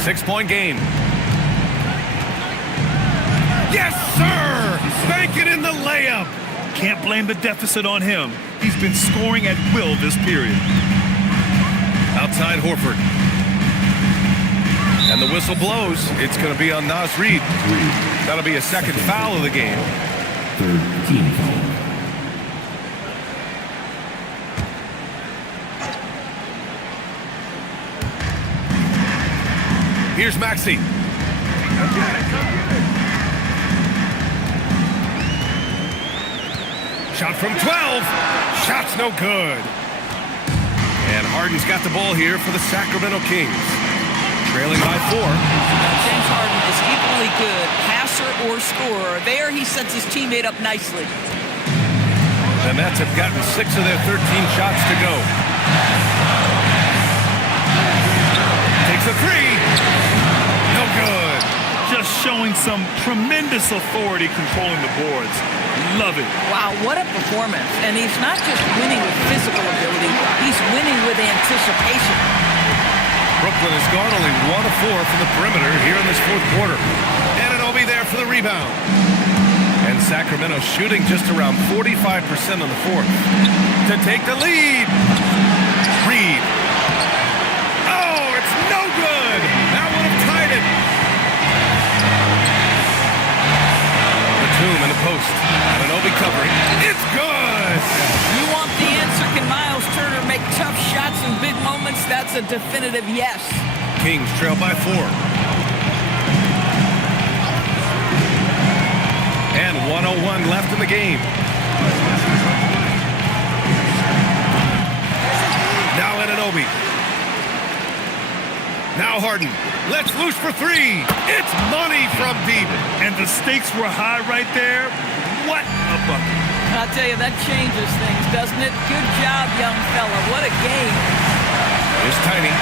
6-point game. Yes, sir! Bank it in the layup. Can't blame the deficit on him. He's been scoring at will this period. Outside Horford. And the whistle blows. It's going to be on Naz Reid. That'll be a second foul of the game. Third team foul. Here's Maxey. Shot from 12. Shot's no good. And Harden's got the ball here for the Sacramento Kings. Trailing by 4. James Harden is equally good, passer or scorer. There he sets his teammate up nicely. The Nets have gotten 6 of their 13 shots to go. Takes a 3. No good. Just showing some tremendous authority controlling the boards. Love it. Wow, what a performance. And he's not just winning with physical ability, he's winning with anticipation. Brooklyn has gone only 1 of 4 from the perimeter here in this fourth quarter. Anunoby there for the rebound. And Sacramento shooting just around 45% on the fourth. To take the lead. Reid. Oh, it's no good. That would have tied it. Batum in the post. Anunoby covering. It's good. You want the answer? Can Miles Turner make tough shots in big moments? That's a definitive yes. Kings trail by 4. And 1:01 left in the game. Now Anunoby. Now Harden. Let's loose for 3. It's money from deep. And the stakes were high right there. What a bucket. I'll tell you, that changes things, doesn't it? Good job, young fella. What a game. Here's Tiny.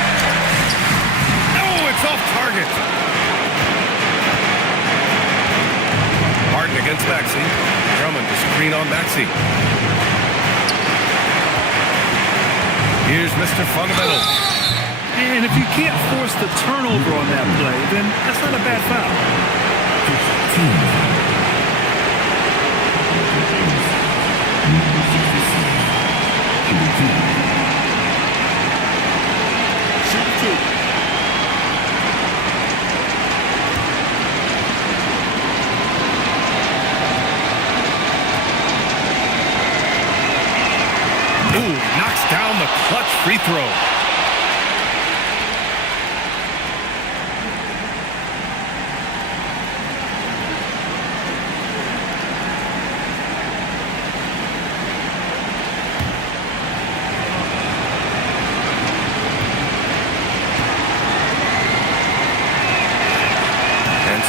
Oh, it's off target. Harden against Maxey. Drummond to screen on Maxey. Here's Mr. Fundamental. And if you can't force the turnover on that play, then that's not a bad foul. Ooh, knocks down the clutch free throw.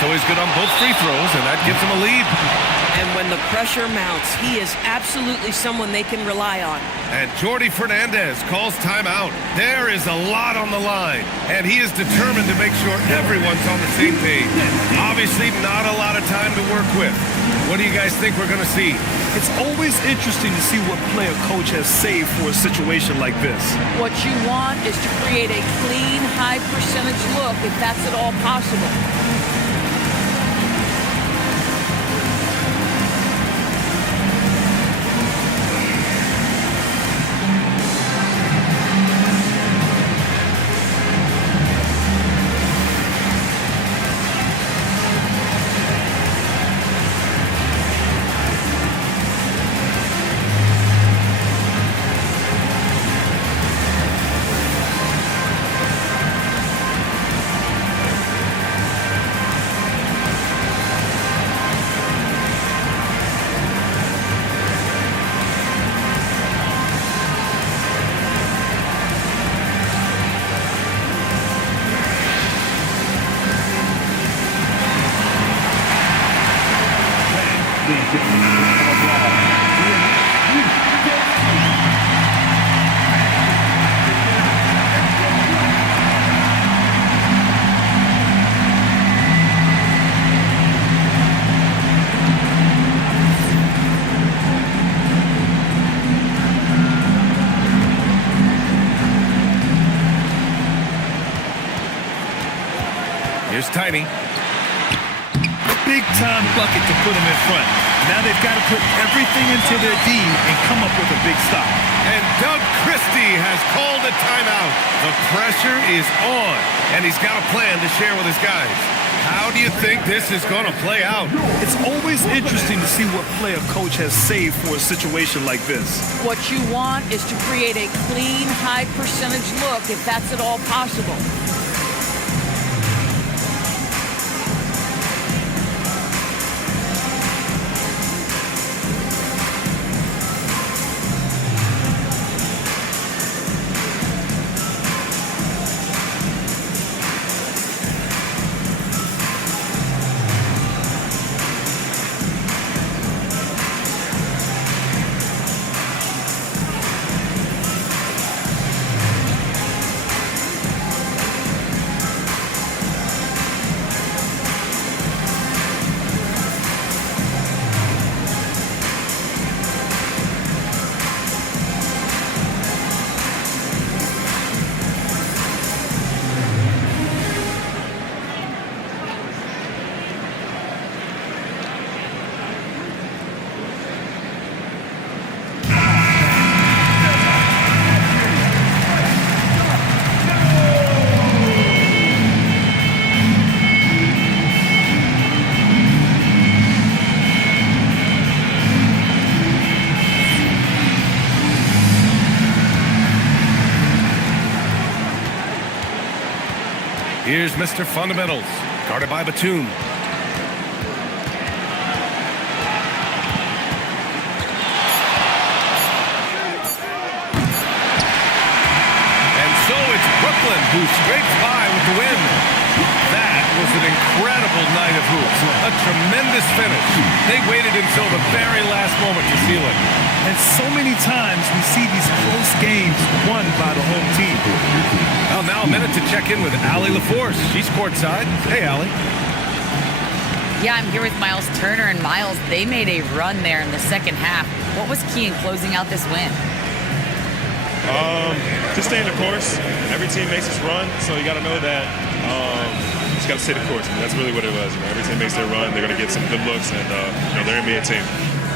So he's good on both free throws, and that gives him a lead. And when the pressure mounts, he is absolutely someone they can rely on. And Jordi Fernandez calls timeout. There is a lot on the line, and he is determined to make sure everyone's on the same page. Obviously, not a lot of time to work with. What do you guys think we're going to see? It's always interesting to see what play a coach has saved for a situation like this. What you want is to create a clean, high-percentage look, if that's at all possible. Here's Tiny. Big time bucket to put them in front. Now they've got to put everything into their D and come up with a big stop. And Doug Christie has called a timeout. The pressure is on, and he's got a plan to share with his guys. How do you think this is going to play out? It's always interesting to see what play a coach has saved for a situation like this. What you want is to create a clean, high percentage look, if that's at all possible. Here's Mr. Fundamentals, guarded by Batum. And so it's Brooklyn who scrapes by with the win. That was an incredible night of hoops. A tremendous finish. They waited until the very last moment to seal it. And so many times we see these close games won by the home team. Well, now a minute to check in with Allie LaForce. She's courtside. Hey, Allie. Yeah, I'm here with Miles Turner. And Miles, they made a run there in the second half. What was key in closing out this win? Just staying the course. Every team makes its run, so you got to know that. Just got to stay the course. That's really what it was. Every team makes their run. They're going to get some good looks, and they're an NBA team.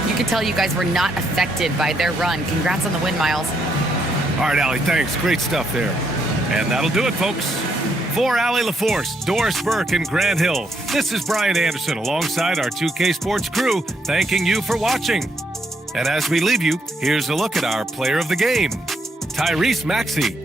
You could tell you guys were not affected by their run. Congrats on the win, Miles. All right, Allie, thanks. Great stuff there. And that'll do it, folks. For Allie LaForce, Doris Burke, and Grant Hill, this is Brian Anderson alongside our 2K Sports crew, thanking you for watching. And as we leave you, here's a look at our player of the game, Tyrese Maxey.